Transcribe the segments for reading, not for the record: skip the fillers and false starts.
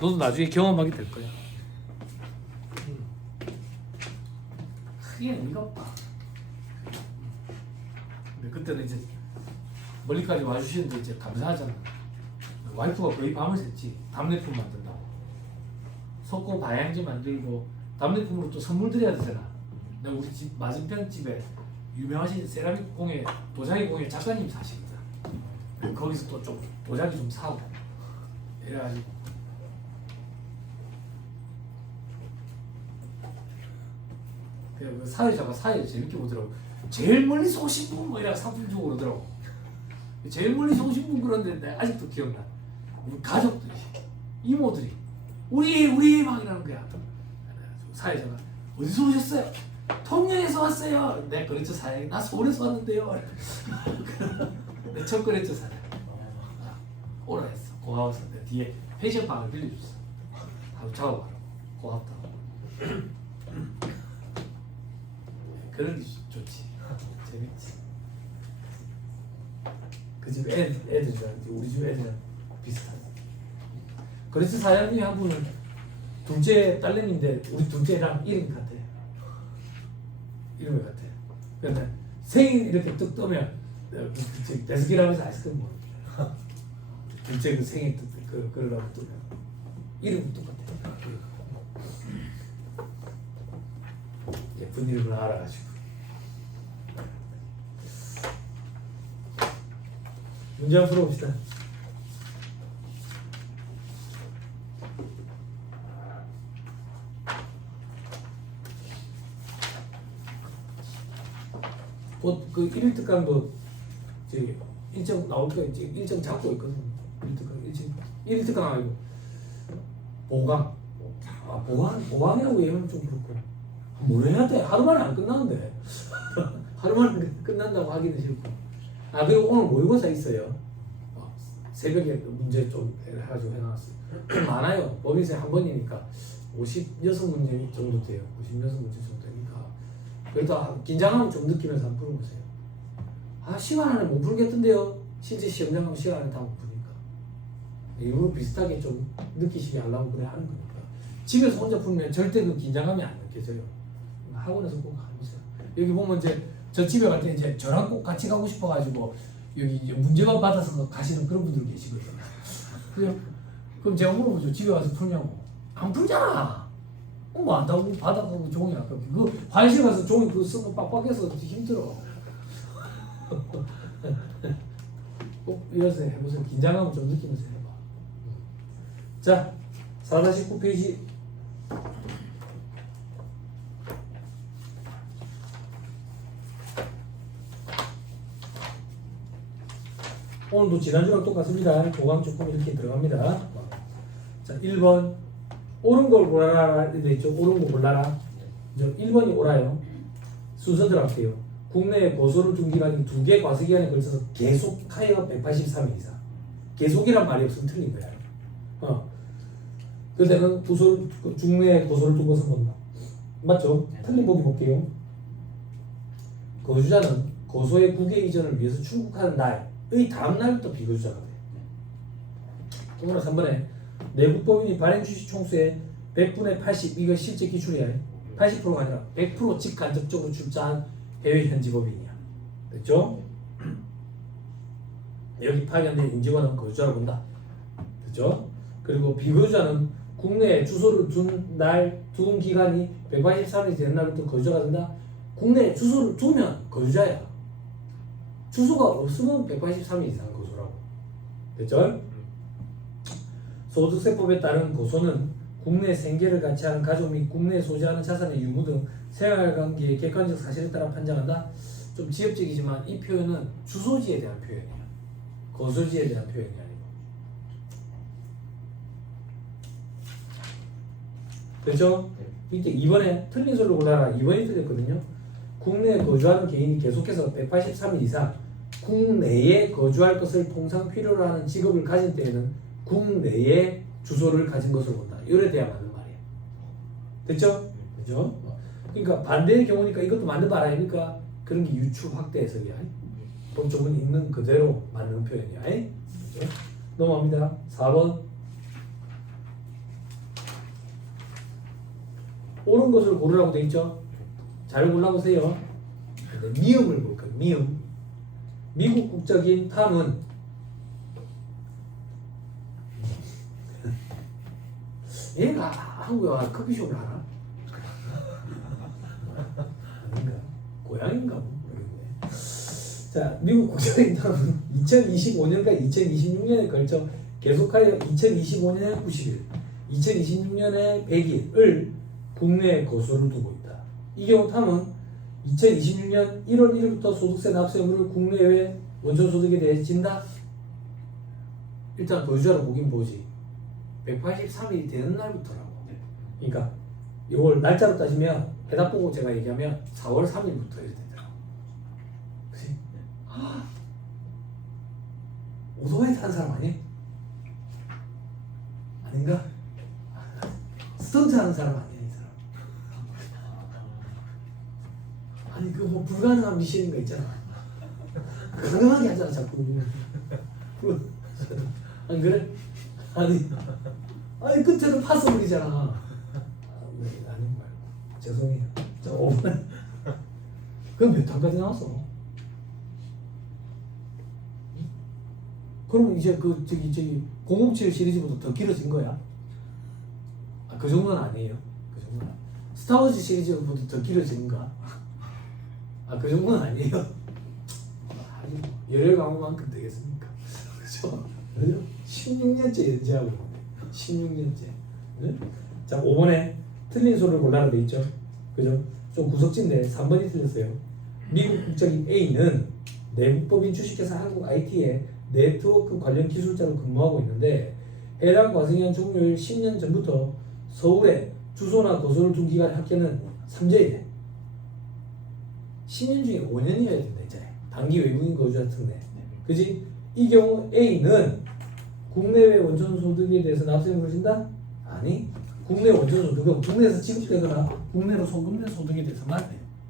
너도 나중에 경험하게 될 거야. 크게 의미가 없다. 근데 그때는 이제 멀리까지 와주시는데 이제 감사하잖아. 와이프가 거의 밤을 샜지. 답례품 만든다고. 석고 바양지 만들고 답례품으로 또 선물 드려야 되잖아. 내가 우리 집 맞은편 집에 유명하신 세라믹 공예, 도자기 공예 작가님 사시거든. 거기서 또 좀 도자기 좀 사고 이래가지고 그 사회자가 사회를 재밌게 보더라고. 제일 멀리서 오신 분 뭐 이래 상품 주고 그러더라고. 제일 멀리서 오신 분 그런데 내가 아직도 기억나. 우리 가족들이 이모들이 우리 막 이러는 거야. 사회자가 어디서 오셨어요? 통영에서 왔어요. 네 그랬죠 사장님. 나 서울에서 왔는데요. 내 첫 그랬죠 사장님. 오라 했어. 고마워서 내 뒤에 펜션방을 빌려줬어. 하루 작업하라고. 고맙다고. 그런 게 좋지. 재밌지. 그 집 애들이랑 우리 집 애들이랑 비슷하지. 그래서 사장님이 한 분은 둘째 딸내미인데 우리 둘째랑 이름이 같아요. 이름이 같아요. 그런데 생일 이렇게 뚝 뜨면 데스기라면서 아이스크림 먹는 거야. 둘째 그 생일 그러라고 뜨면 이름이 똑같아요. 예쁜 이름을 알아가지고. 문제 한번 풀어봅시다. 곧 그 1특강도 이제 일정 나올 거 이제 일정 잡고 있거든요. 1특강 아니고 보강. 보강이라고 얘기하면 좀 그렇고 뭘 해야 돼? 하루 만에 안 끝나는데. 하루 만에 끝난다고 하기는 싫고. 그리고 오늘 모의고사 있어요. 새벽에 문제 좀 해가지고 해놨어요. 많아요. 법인세 한 번이니까 56문제 정도 돼요. 56문제 정도 되니까. 그래도 긴장하면 좀 느끼면서 한번 풀어보세요. 시간 안에 못 풀겠던데요. 실제 시험장 가면 시간 안에 다 못 푸니까. 일부러 비슷하게 좀 느끼시게 하려고 그래 하는 거니까. 집에서 혼자 풀면 절대 그 긴장감이 안 느껴져요. 학원에서 꼭 해보세요. 여기 보면 이제 저 집에 갈 때 이제 저랑 꼭 같이 가고 싶어가지고 여기 이제 문제만 받아서 가시는 그런 분들 계시거든요. 그럼 제가 물어보죠. 집에 와서 풀냐고. 안 풀잖아. 뭐 안다고 받아가고 종이 아까 그 화장실 가서 종이 그거 쓰고 빡빡해서 힘들어. 꼭 이래서 해보세요. 긴장감을 좀 느끼면서 해봐. 자, 4-9페이지. 오늘도 지난주랑 똑같습니다. 보강 조금 이렇게 들어갑니다. 자, 1번 옳은 걸 골라라 이렇게 있죠. 옳은 거 골라라. 1번이 옳아요. 순서 들어갈게요. 국내에 고소를 둔 기간이 2개 과세 기간에 걸쳐서 계속하여 183일 이상. 계속이란 말이 없으면 틀린 거야. 그때는 국내에 고소를 둔 것은 뭔가? 맞죠? 틀린 보기 볼게요. 거주자는 고소의 국외 이전을 위해서 출국하는 날의 다음 날부터 비거주자가 돼. 오늘 3번에 내국법인이 발행 주식 총수의 100분의 80 이거 실제 기출이야. 80%가 아니라 100% 직간접적으로 출자한 해외 현지 법인이야. 됐죠? 여기 파견된 임직원은 거주자로 본다. 됐죠? 그리고 비거주자는 국내에 주소를 둔 기간이 183일이 되는 날부터 거주자가 된다. 국내에 주소를 두면 거주자야. 주소가 없으면 183일 이상 거주라고. 됐죠? 소득세법에 따른 고소는 국내 생계를 같이 하는 가족 및 국내에 소지하는 자산의 유무 등 생활관계의 객관적 사실에 따라 판정한다. 좀 지엽적이지만 이 표현은 주소지에 대한 표현이야. 거소지에 대한 표현이 아니고. 그렇죠? 이때 2번에 틀린 소리를 골라라. 2번이 틀렸거든요. 국내에 거주하는 개인이 계속해서 183일 이상 국내에 거주할 것을 통상 필요로 하는 직업을 가진 때에는 국내에 주소를 가진 것으로 본다. 이래 돼야 맞는 말이에요. 됐죠? 그죠? 그러니까 반대의 경우니까 이것도 맞는 말 아닙니까? 그런 게 유추 확대 해석이야. 법조문 있는 그대로 맞는 표현이야. 그죠? 넘어갑니다. 4번. 옳은 것을 고르라고 돼 있죠. 잘 골라보세요. 미음을 볼까요? 미음. 미국 국적인 탐은 얘가 한국에 와 커피숍을 하나? 아닌가? 고향인가 모르겠네. 자, 미국 국적인 탐은 2025년까지 2026년에 걸쳐 계속하여 2025년에 90일, 2026년에 100일을 국내에 거수를 두고 있다. 이 경우 탐은 2026년 1월 1일부터 소득세 납세 의무를 국내외 원천 소득에 대해 진다. 일단 거주자로 보긴 보지. 183일이 되는 날부터라고. 그러니까 이걸 날짜로 따지면 해답 보고 제가 얘기하면 4월 3일부터 이렇게 되더라고. 그치? 오토바이 타는 사람 아니야? 아닌가? 스턴트 하는 사람 아니야 이 사람? 아니 그 뭐 불가능한 미션인 거 있잖아. 가능하게 하잖아 자꾸. 안 그래? 아니 끝에서 파서버리잖아. 아닌 말고 죄송해요. 저 5분. 그럼 몇 탄까지 나왔어? 그럼 이제 그 저기 007 시리즈보다 더 길어진 거야? 아, 그 정도는 아니에요. 그 정도는. 스타워즈 시리즈보다 더 길어진가? 아, 그 정도는 아니에요. 아니, 열혈 강호만큼 되겠습니까? 그죠? 16년째 연재하고 있는데 16년째. 네? 자, 5번에 틀린 소리를 골라라 돼 있죠. 그죠? 좀 구석진데 3번이 틀렸어요. 미국 국적인 A는 내국법인 주식회사 한국 IT에 네트워크 관련 기술자로 근무하고 있는데 해당 과정형 종료일 10년 전부터 서울에 주소나 거소를 둔 기간의 학교는 3제이래. 10년 중에 5년이어야 된다 이제. 단기 외국인 거주자 특례. 그지? 이 경우 A는 국내외 원천 소득에 대해서 납세금을 진다? 아니. 국내 원천 소득은 국내에서 지급되거나 국내로 송금된 소득에 대해서만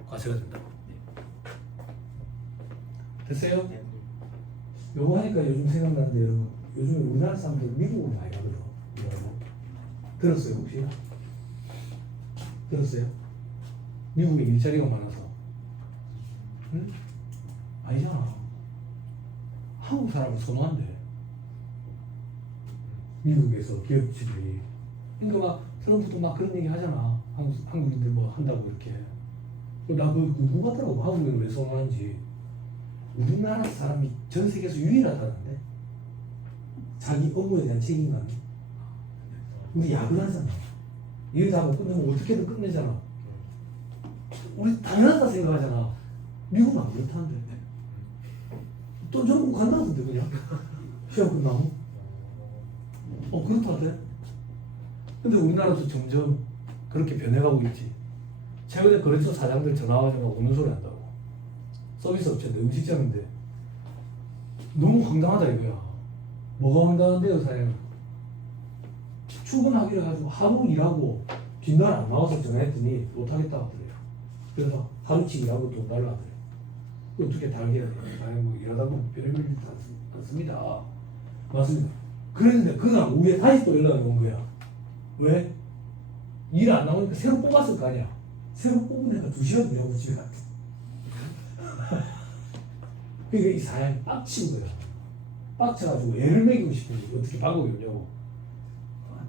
과세가 된다고. 됐어요? 요거 하니까 요즘 생각나는데 여러분, 요즘 우리나라 사람들 미국으로 많이 가거든. 여러분 들었어요 혹시? 들었어요? 미국에 일자리가 많아서. 응? 아니잖아. 한국 사람을 선호한대. 미국에서 기업들이. 그러니까 막 트럼프도 막 그런 얘기 하잖아. 한국인들 뭐 한다고 이렇게. 나 그거 궁금하더라고. 한국인을 왜 선호하는지. 우리나라 사람이 전 세계에서 유일하다는데. 자기 업무에 대한 책임감이. 우리 야근하잖아. 일 다 하고 끝내면 어떻게든 끝내잖아. 우리 당연하다 생각하잖아. 미국은 안 그렇다는데. 또 전국 간다던데 그냥. 시험 끝나고. 그렇다대. 근데 우리나라도 점점 그렇게 변해가고 있지. 최근에 거래처 사장들 전화 와가지고 우는 소리 한다고. 서비스 업체인데 음식점인데 너무 황당하다 이거야. 뭐가 황당한데요 사장님? 출근하기로 해가지고 하루 일하고 뒷날 안 나와서 전화했더니 못하겠다고 하더래요. 그래서 하루치 일하고 돈 달라 하더래요. 어떻게 달게요? 아니 뭐 일하다 보면 별의별 일 않습니다. 맞습니다. 그랬는데 그날 오후에 다시 또 연락이 온 거야. 왜? 일 안 나오니까 새로 뽑았을 거 아니야. 새로 뽑으니까 2시간 일하고 집에 갔대. 그러니까 이 사람이 빡친 거야. 빡쳐가지고 애를 먹이고 싶은데 어떻게 방법이 없냐고.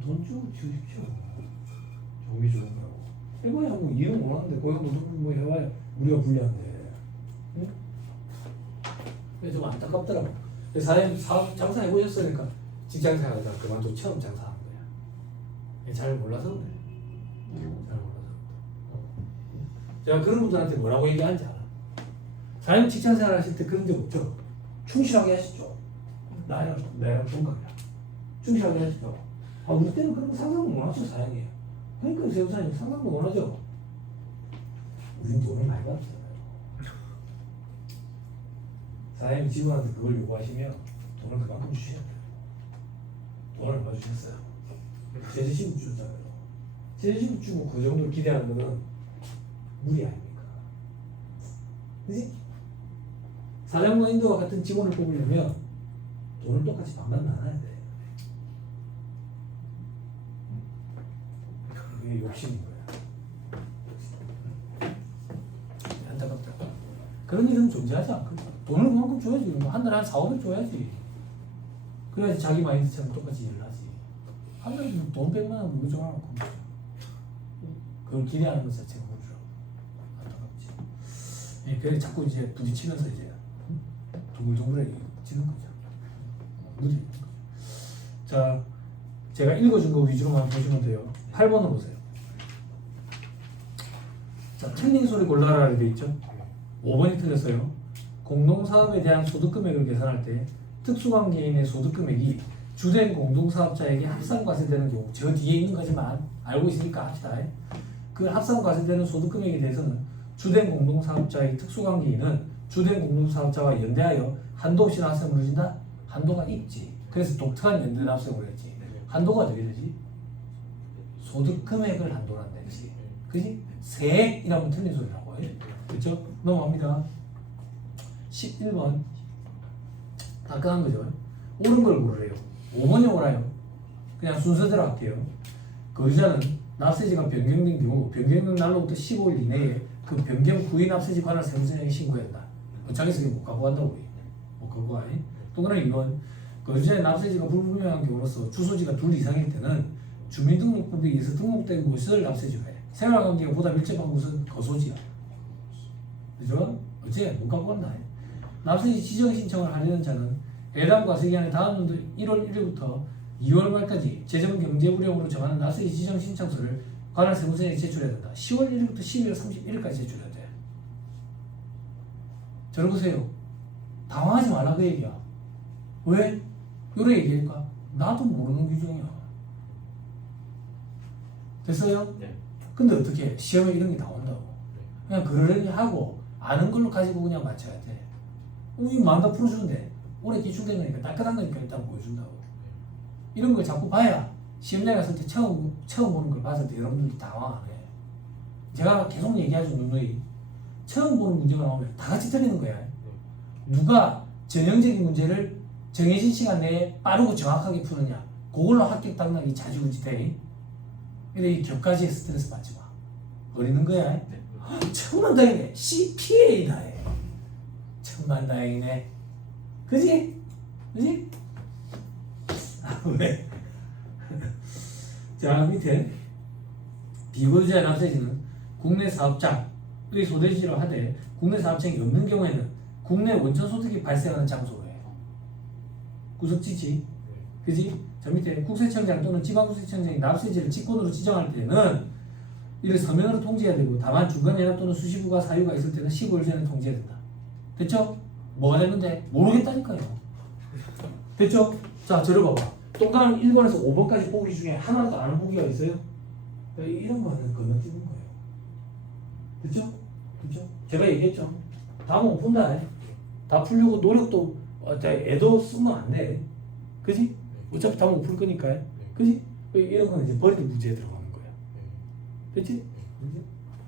돈 주고 주십시오. 종이 주는 거라고. 이거야 뭐 일은 못 하는데 거기 뭐 해봐야 우리가 불리한데. 응? 그래서 좀 안타깝더라고. 사장님 사업 장사해보셨으니까 직장생활하다가 그만두고 처음 장사하는 거야. 잘 몰라서 그래. 잘 몰라서. 제가 그런 분들한테 뭐라고 얘기하는지 알아. 사장님 직장생활 하실 때 그런 적 없죠? 충실하게 하시죠. 나랑 동갑이야. 충실하게 하시죠. 우리 때는 그런 거 상상도 못 하죠 사장님. 그러니까 세우사님 상상도 못 하죠. 우린 돈을 많이 받잖아요. 사장님 직원한테 그걸 요구하시면 돈을 그만큼 주셔야 돼요. 돈을 얼마 주셨어요? 세제시급 주잖아요. 세제시급 주고 그 정도로 기대하는 거는 무리 아닙니까? 그지? 사장과 인도와 같은 직원을 뽑으려면 돈을 똑같이 반반 나눠야 돼. 그게 욕심인 거야. 그런 일은 존재하지 않거든. 돈을 그만큼 줘야지. 뭐 한 달에 한 4, 500 줘야지. 그래야지 자기 마인드처럼 똑같이 일을 하지. 한 달에 돈 100만 원 그거 정하놓고 그걸 기대하는 것 자체가 뭐죠? 안타깝지. 예, 그래 자꾸 이제 부딪히면서 이제 동글동글해지는 거죠. 무리. 자, 제가 읽어준 거 위주로만 보시면 돼요. 8번을 보세요. 자, 틀린 소리 골라라 이렇게 돼 있죠. 5번이 틀렸어요. 공동사업에 대한 소득금액을 계산할 때 특수관계인의 소득금액이 주된 공동사업자에게 합산과세되는 경우, 저 뒤에 있는 거지만 알고 있으니까 합시다. 그 합산과세되는 소득금액에 대해서는 주된 공동사업자의 특수관계인은 주된 공동사업자와 연대하여 한도 없이 납세금을 준다? 한도가 있지. 그래서 독특한 연대 납세금을 했지. 한도가 어떻게 되지? 소득금액을 한도로 한다 했지. 그지? 세액이라면 틀린 소리라고. 그렇죠? 넘어갑니다. 11번 따끔한 거죠. 옳은 걸 고르래요. 5번이 옳아요. 그냥 순서대로 할게요. 거주자는 납세지가 변경된 경우 변경된 날로부터 15일 이내에 그 변경 후의 납세지 관할 세무서장에 신고한다. 어차피 못 갖고 간다고 우리. 못 갖고 가. 동그라미 2번 거주자의 납세지가 불분명한 경우로서 주소지가 둘 이상일 때는 주민등록번 등에서 등록된 곳을 납세지로 해. 생활관계가 보다 밀접한 곳은 거소지야. 그죠? 어째 못 갖고 간다. 납세지 지정 신청을 하려는 자는 해당 과세기간의 다음 연도 1월 1일부터 2월 말까지 재정경제부령으로 정하는 납세지 지정 신청서를 관할 세무서에 제출해야 된다. 10월 1일부터 12월 31일까지 제출해야 돼. 저를 보세요. 당황하지 말라 그 얘기야. 왜? 요래 얘기할까? 나도 모르는 규정이야. 됐어요? 네. 근데 어떻게 시험에 이런 게 나온다고. 그냥 그러려니 하고 아는 걸로 가지고 그냥 맞춰야 돼. 이 마음다 풀어주는데 올해 기출된 거니까 따끈한 거니까 일단 보여준다고. 이런 걸 자꾸 봐야 시험장에 갔을 때 처음 보는 걸 봤을 때 여러분들도 당황하네. 제가 계속 얘기하죠. 누누이 처음 보는 문제가 나오면 다 같이 틀리는 거야. 누가 전형적인 문제를 정해진 시간 내에 빠르고 정확하게 푸느냐, 그걸로 합격 당락이 자지우지돼. 근데 이 격가지의 스트레스 받지 마. 버리는 거야. 천만다행이네. CPA다. 천만다행이네. 그지? 그지? 아, 왜? 자, 밑에 비거주자 납세지는 국내 사업장의 소대지로 하되 국내 사업장이 없는 경우에는 국내 원천 소득이 발생하는 장소로 해요. 구석지지? 그지? 저 밑에 국세청장 또는 지방국세청장이 납세지를 직권으로 지정할 때는 이를 서면으로 통지해야 되고 다만 중간 연합 또는 수시부가 사유가 있을 때는 15일 전에 통지해야 된다. 됐죠? 뭐가 됐는데? 모르겠다니까요. 됐죠? 자, 저를 봐봐. 동그라미 1번에서 5번까지 보기 중에 하나도 안 아는 보기가 있어요? 이런 거는 건너뛰는 거예요. 됐죠? 됐죠? 제가 얘기했죠? 다 못 푼다. 다 풀려고 노력도 애도 쓰면 안 돼. 그지? 어차피 다 못 풀 거니까. 그지? 이런 거는 이제 버리기 문제에 들어가는 거야. 됐지?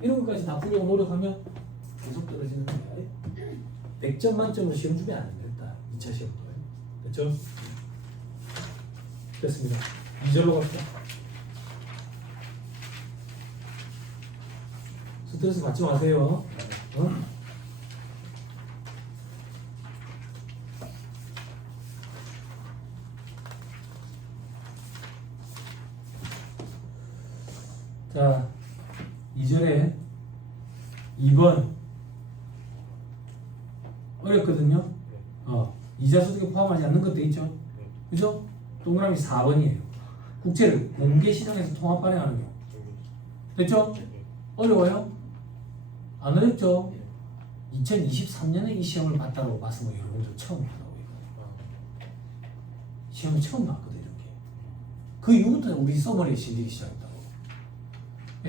이런 것까지 다 풀려고 노력하면 계속 떨어지는 거야. 100점 만점으로 시험 주면 안 된다. 2차 시험도. 됐죠? 됐습니다. 2절로 갑시다. 스트레스 받지 마세요. 어? 자, 2절에 2번 어렵거든요. 이자 소득에 포함하지 않는 것도 있죠. 그죠? 동그라미 4번이에요. 국채를 공개 시장에서 통합 발행하는 경우. 됐죠? 어려워요? 안 어렵죠? 2023년에 이 시험을 봤다고 봤으면 여러분들 처음 봤다고 이거. 시험을 처음 봤거든 이렇게. 그 이후부터 우리 서머리에 실리기 시작했다고.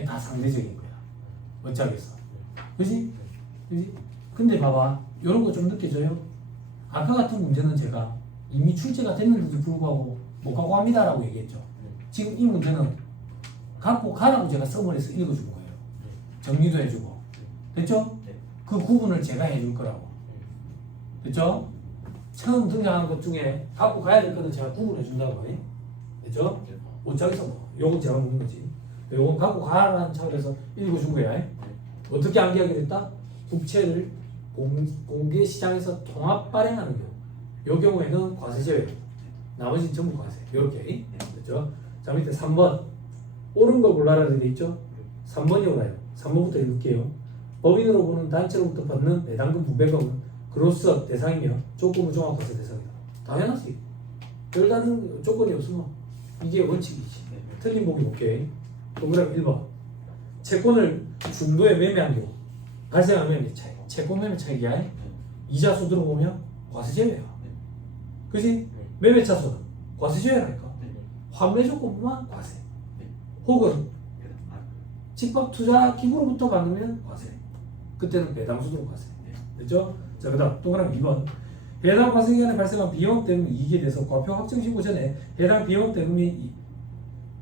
다 상대적인 거야. 어쩌겠어. 그지? 그지? 근데 봐봐. 이런 거 좀 느껴져요? 아까 같은 문제는 제가 이미 출제가 됐는데도 불구하고 못 갖고 갑니다라고 얘기했죠. 지금 이 문제는 갖고 가라고 제가 서머리에서 읽어준 거예요. 정리도 해주고. 됐죠? 그 구분을 제가 해줄 거라고. 됐죠? 처음 등장하는 것 중에 갖고 가야 될 거는 제가 구분해 준다고. 됐죠? 어쩌겠어 뭐. 요건 제가 묻는 거지. 요건 갖고 가라는 차원에서 읽어준 거야. 어떻게 암기하게 됐다? 국채를 공개 시장에서 통합 발행하는 경우, 이 경우에는 과세 제외, 나머지는 전부 과세. 이렇게 됐죠? 자 밑에 3번 옳은 걸 골라라 되어 있죠? 3번이 옳아요. 3번부터 읽을게요. 법인으로 보는 단체로부터 받는 배당금 부배금은 그로서 대상이며 조건부 종합과세 대상이다. 당연하지. 별다른 조건이 없으면 이게 원칙이지. 틀린 보기 볼게. 동그라미 1번. 채권을 중도에 매매한 경우 발생한 매매 차익. 채권 매매 차익이야. 이자 수두로 보면 과세 제외야. 그지? 매매차 수는 과세 제외라니까. 환매 조건부만 과세. 혹은 집합 투자 기구로부터 받으면 과세. 그때는 배당 수두로 과세. 됐죠? 자, 그다음 동그라미 2번. 해당 과세 기간에 발생한 비영업 대금 이익에 대해서 과표 확정 신고 전에 해당 비영업 대금이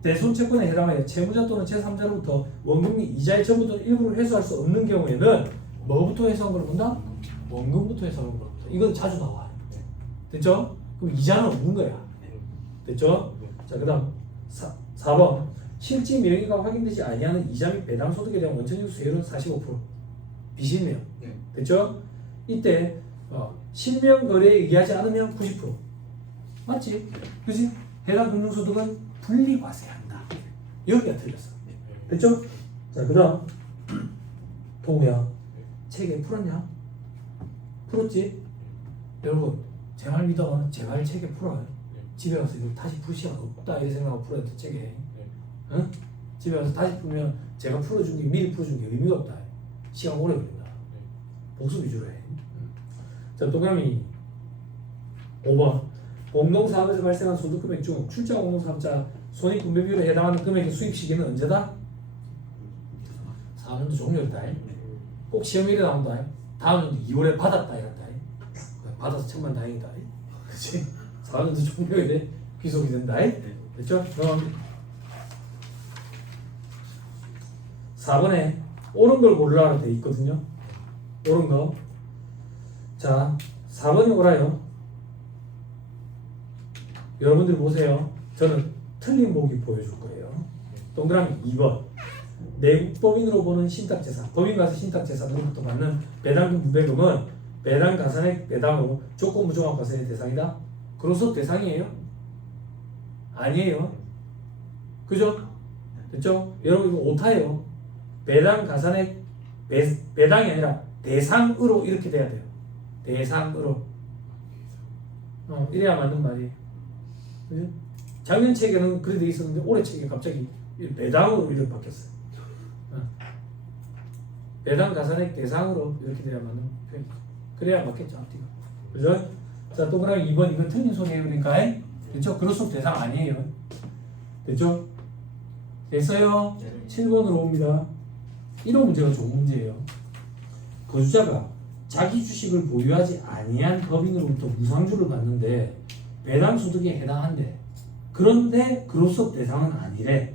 대손채권에 해당하여 채무자 또는 제3자로부터 원금 및 이자의 전부 또는 일부를 회수할 수 없는 경우에는 뭐부터 회수한 걸 본다? 원금부터 회수하는 걸 본다. 이건 자주 나와. 됐죠? 그럼 이자는 없는 거야. 됐죠? 자, 그다음 4번. 실질 명의가 확인되지 아니하는 이자 및 배당 소득에 대한 원천적 수혜율은 45%. 비실명. 됐죠? 이때 실명 거래에 의하지 않으면 90%. 맞지? 그지? 해당 금융소득은 분리과세한다. 여기가 틀렸어. 됐죠? 자, 그 다음 동우야, 책에 풀었냐? 풀었지? 여러분, 제 말 믿어. 제 말 책에 풀어요. 집에 가서 이거 다시 풀 시간 없다 이 생각하고 풀어야 돼, 책에. 응? 집에 가서 다시 풀면 제가 풀어준 게 미리 풀어준 게 의미가 없다. 시간 오래 걸린다. 복수 위주로 해. 자, 동그라미 5번. 공동사업에서 발생한 소득금액 중 출자 공동사업자 손익분배 비율에 해당하는 금액의 수입 시기는 언제다? 4년도 종료였다. 꼭 시험일에 나온다. 다음 연도 2월에 받았다 이랬다. 받아서 천만 다행이다. 그렇지? 4년도 종료일에 귀속이 된다. 됐죠? 그럼 4번에 옳은 걸 고르라고 돼 있거든요. 옳은 거. 자, 4번이 옳아요. 여러분들 보세요. 저는 틀린 보기 보여줄 거예요. 동그라미 2번. 내국법인으로 보는 신탁재산, 법인 가서 신탁재산으로부터 받는 배당금 부배금은 배당 가산액 배당으로 조건부 종합과세의 대상이다. 그로서 대상이에요? 아니에요. 그죠? 됐죠? 여러분 이거 오타예요. 배당 가산액 배당이 아니라 대상으로 이렇게 돼야 돼요. 대상으로. 이래야 맞는 말이에요. 그죠? 작년 책에는 그렇게 돼 있었는데 올해 책에 갑자기 배당으로 이렇게 바뀌었어요. 배당 가산액 대상으로 이렇게 돼야 맞는 표현이죠. 그래야 맞겠죠, 앞뒤가. 그죠? 자, 동그라미 2번 이건 틀린 소리예요, 그러니까. 됐죠? 그로서 대상 아니에요. 됐죠? 됐어요? 7번으로 옵니다. 이런 문제가 좋은 문제예요. 거주자가 자기 주식을 보유하지 아니한 법인으로부터 무상주를 받는데 배당 소득에 해당한대. 그런데 그로서 대상은 아니래.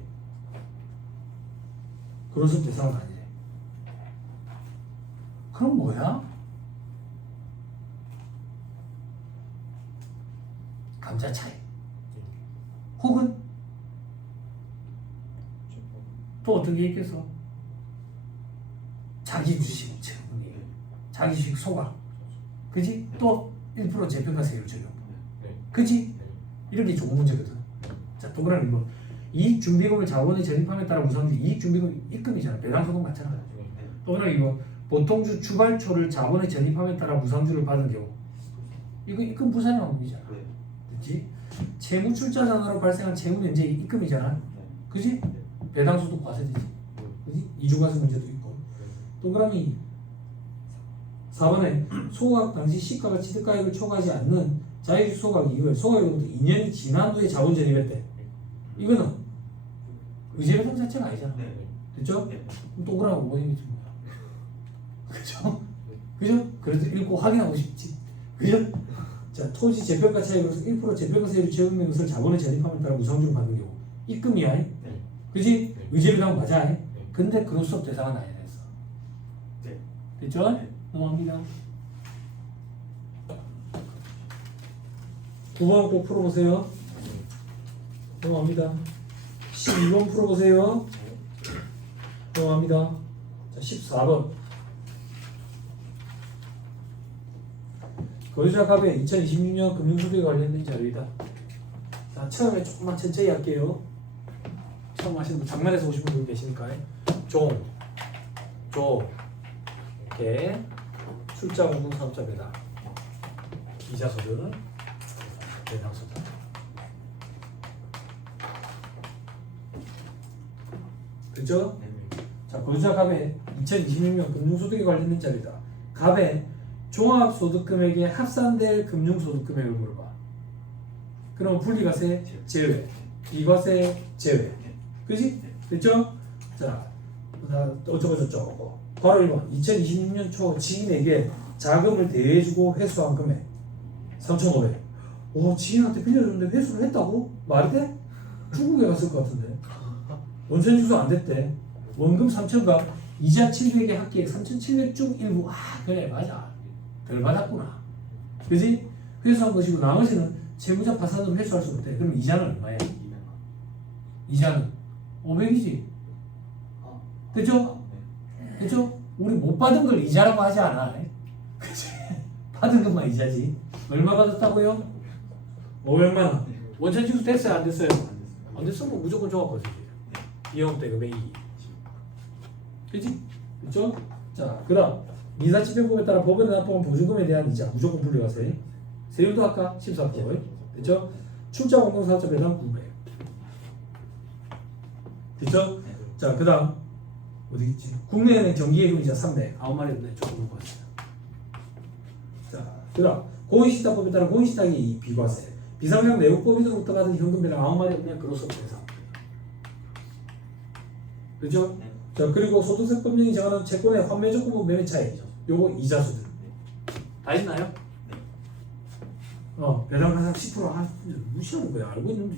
그로서 대상은 아니래. 그럼 뭐야? 감자 차이. 혹은 또 어떻게 얘기해서 자기 주식 채무니, 자기 주식 소각, 그지? 또 1% 재평가세율 적용, 그지? 이렇게 좋은 문제거든. 자, 동그라미 뭐 이익 준비금을 자본에 전입함에 따라 무상주 이익 준비금 입금이잖아. 배당 소득 맞잖아. 동그라미 이거 보통주 추발초를 자본에 전입함에 따라 무상주를 받은 경우 이거 입금 부산의 방법이잖아. 그렇지? 채무 출자자산으로 발생한 채무 면제의 입금이잖아. 그지? 배당 소득 과세되지. 그지? 이주과세 문제도 있고. 동그라미 4번에 소각 당시 시가가 취득가액을 초과하지 않는 자유주식 소각 이후에 소각으로부터 2년이 지난 후에 자본 전입했대. 이거는 의제배당 자체가 아니잖아. 됐죠? 그럼 동그라미 5번이 뭐야? 그죠? 그죠? 그래도 읽고 확인하고 싶지. 그죠? 자, 토지 재평가 차익으로서 1% 재평가세율이 적용된 것을 자본에 전입함에 따라 무상주를 받는 경우 입금이야. 그지? 의제배당 맞아. 근데 그로서 대상은 아니다 했어. 됐죠? 넘어갑니다. 9번 꼭 풀어보세요. 넘어갑니다. 12번 풀어보세요. 넘어갑니다. 자, 14번. 거주자 갑의 2026년 금융소득에 관련된 자료이다. 자, 처음에 조금만 천천히 할게요. 처음 하시는 분, 장난해서 오신 분들 계시니까. 이렇게 출자 공동 사업자 배당, 이자 소득은 배당 소득. 그죠? 자, 거주자 갑의 2026년 금융소득에 관련된 자료이다. 갑의 종합소득금액에 합산될 금융소득금액을 물어봐. 그럼 분리과세 제외, 비과세 제외. 그지? 됐죠? 자, 어쩌고저쩌고. 바로 1번. 2026년 초 지인에게 자금을 대해주고 회수한 금액 3,500. 오, 지인한테 빌려줬는데 회수를 했다고? 말이 돼? 중국에 갔을 것 같은데. 원천 주소 안 됐대. 원금 3,000과 이자 700의 합계액 3,700 중 일부. 아, 그래, 맞아. 덜 받았구나. 그지? 회수한 것이고 나머지는 채무자 파산으로 회수할 수 없대. 그럼 이자는 얼마야? 이자는 500이지. 됐죠? 됐죠? 우리 못 받은 걸 이자라고 하지 않아. 그치? 받은 것만 이자지. 얼마 받았다고요? 500만 원. 원천 징수 됐어요? 안 됐어요? 안 됐으면 무조건 종합과세지. 비용대금의 이익. 그치? 그쵸? 자, 그 다음 이사집행법에 따라 법원에 납부한 보증금에 대한 이자 무조건 분리과세. 세율도 아까 14%. 됐죠? 출자 공동사업자 배당 900. 됐죠? 자, 그 다음 어디 있지? 국내은행 정기예금이자 300. 아무 말이 없네. 조금 못 봤어요. 자, 그 다음 공인신탁법에 따라 공인신탁이 비과세. 비상장 내국법인으로부터 받은 현금 배당 아무 말이 없네. 그로서 대상. 그죠? 자, 그리고 소득세 법령이 정하는 채권의 환매 조건부 매매 차익. 요거 이자 수준. 다 있나요? 배당 가상 10% 무시하는 거야. 알고 있는데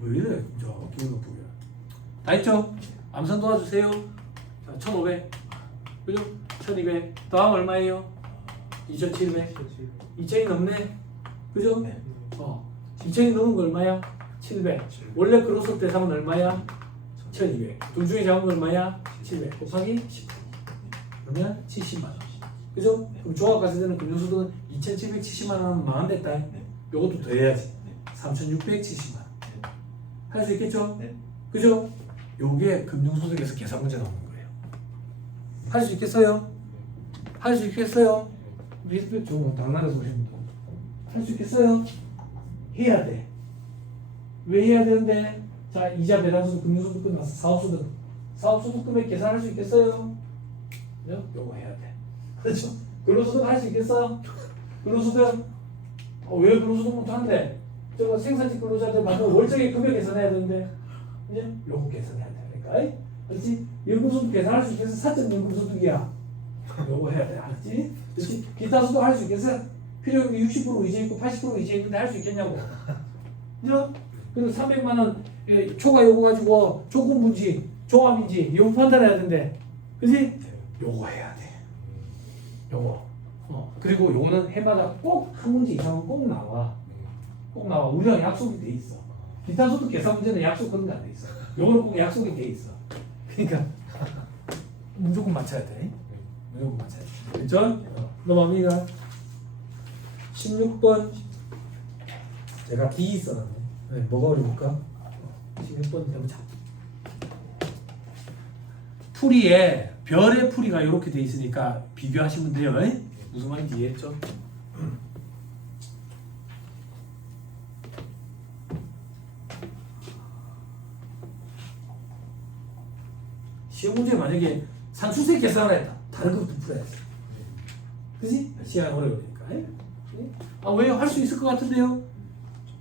왜 이래? 자, 기분 나쁘게. 다 있죠? 암산 도와주세요. 자, 1,500. 그죠? 1,200. 다음 얼마예요? 2,700. 2,000이 넘네. 그죠? 2,000이 넘은 거 얼마야? 700. 원래 그로서 대상은 얼마야? 1,200. 둘 중에 잡은 거 얼마야? 700 곱하기 10. 그러면 70만 원. 그죠? 그럼 종합과세되는 금융소득은 2,770만 원 만원 됐다. 요것도 더해야지. 3,670만 원. 할 수 있겠죠? 그죠? 요게 금융소득에서 계산 문제 나오는 거예요. 할 수 있겠어요? 할 수 있겠어요? 리스펙 좀 당나라에서 오신 분. 할 수 있겠어요? 해야 돼. 왜 해야 되는데? 자, 이자 배당소득 금융소득 끝났어. 사업소득. 사업소득 금액 계산할 수 있겠어요? 요거 해야 돼. 그렇죠? 근로소득 할 수 있겠어? 근로소득? 왜 근로소득 못하는데? 저거 생산직 근로자들 만든 월정액 금액 계산해야 되는데 이제 요거 계산해야 되니까. 그렇지? 연금소득 계산할 수 있겠어? 사적 연금소득이야. 요거 해야 돼. 알았지? 그렇지? 기타 소득 할 수 있겠어? 필요금이 60% 의제 있고 80% 의제 있는데 할 수 있겠냐고. 그죠? 그리고 300만 원 초과 요거 가지고 조건분지 종합인지 요거 판단해야 된대. 그지? 요거 해야 돼. 요거. 그리고 요거는 해마다 꼭 한 문제 이상은 꼭 나와. 꼭 나와. 우리랑 약속이 돼 있어. 기타 소득 계산 문제는 약속 그런 게 안 돼 있어. 요거는 꼭 약속이 돼 있어. 그러니까 무조건 맞춰야 돼. 무조건 맞춰야 돼. 그렇죠? 넘어갑니다. 16번 제가 D 써놨네. 네, 뭐가 어려울까? 16번 해보자. 풀이에 별의 풀이가 이렇게 돼 있으니까 비교하시면 돼요. 에? 무슨 말인지 이해했죠? 시험 문제 만약에 산출세 계산을 했다. 다른 것도 풀어야지. 그지? 시간 오래 걸리니까. 아, 왜 할 수 있을 것 같은데요?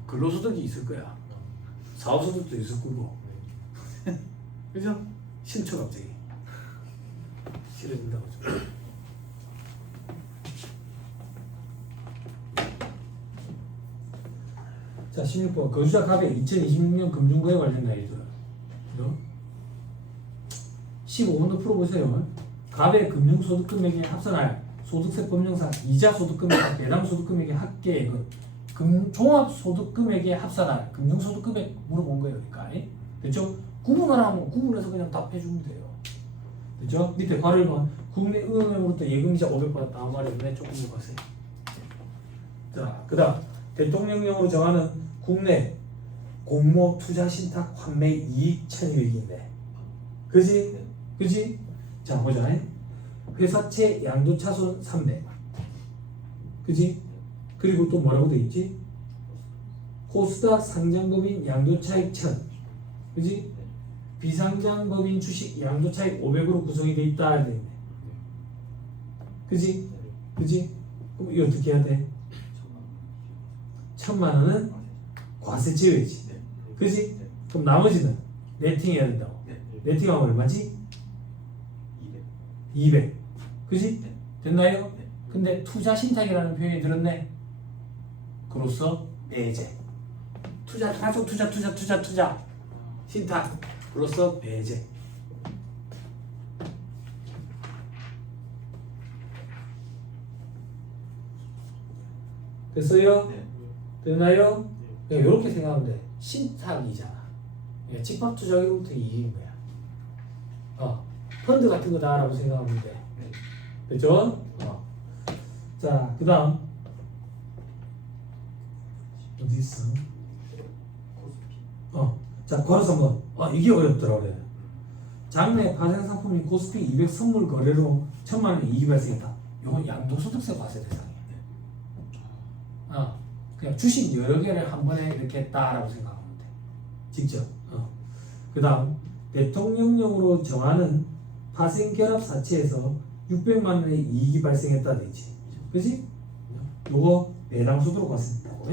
근로소득이 있을 거야. 사업소득도 있을 거고. 그죠? 싫죠 갑자기. 싫어진다고 좀. 자, 16번 거주자 갑의 2026년 금융거래 관련 나이들. 15번도 풀어보세요. 갑의 금융소득금액에 합산할 소득세 법령상 이자소득금액과 배당소득금액의 합계액은 종합소득금액에 합산할 금융소득금액 물어본 거예요. 그러니까. 됐죠? 구분하라면 구분해서 그냥 답해주면 돼요. 됐죠? 밑에 괄호 1번 국내은행으로부터 예금이자 500 받았다. 아무 말이 없네. 조금 더 가세요. 자, 그다음 대통령령으로 정하는 국내 공모 투자 신탁 환매 이익 천이익인데, 그지? 그지? 자 보자. 회사채 양도차손 300, 그지? 그리고 또 뭐라고 돼 있지? 코스닥 상장법인 양도차익 1000, 그지? 비상장법인 주식 양도차익 500으로 구성이 돼 있다 이렇게 돼 있네. 그지? 그지? 그럼 이거 어떻게 해야 돼? 1000만 원은 과세 제외지. 그지? 그럼 나머지는 네팅 해야 된다고. 네팅하면 얼마지? 200. 그지? 됐나요? 근데 투자 신탁이라는 표현이 들었네. 그로써 배제. 투자 계속 투자 신탁. 그로써 배제. 됐어요? 됐나요? 이렇게 생각하면 돼. 신탁이잖아. 집합 투자기로부터 이익인 거야. 펀드 같은 거다라고 생각하면 돼. 됐죠? 자, 그 다음 어디 있어? 자, 걸어서 한번. 이게 어렵더라 그래. 장래 파생 상품인 코스피 200 선물 거래로 1000만 원 이익이 발생했다. 이건 양도소득세 과세 대상이야. 그냥 주식 여러 개를 한 번에 이렇게 했다라고 생각하면 돼. 직접. 그 다음 대통령령으로 정하는 파생 결합 사채에서 600만 원의 이익이 발생했다 되지. 그지? 요거 배당 소득으로 과세된다고.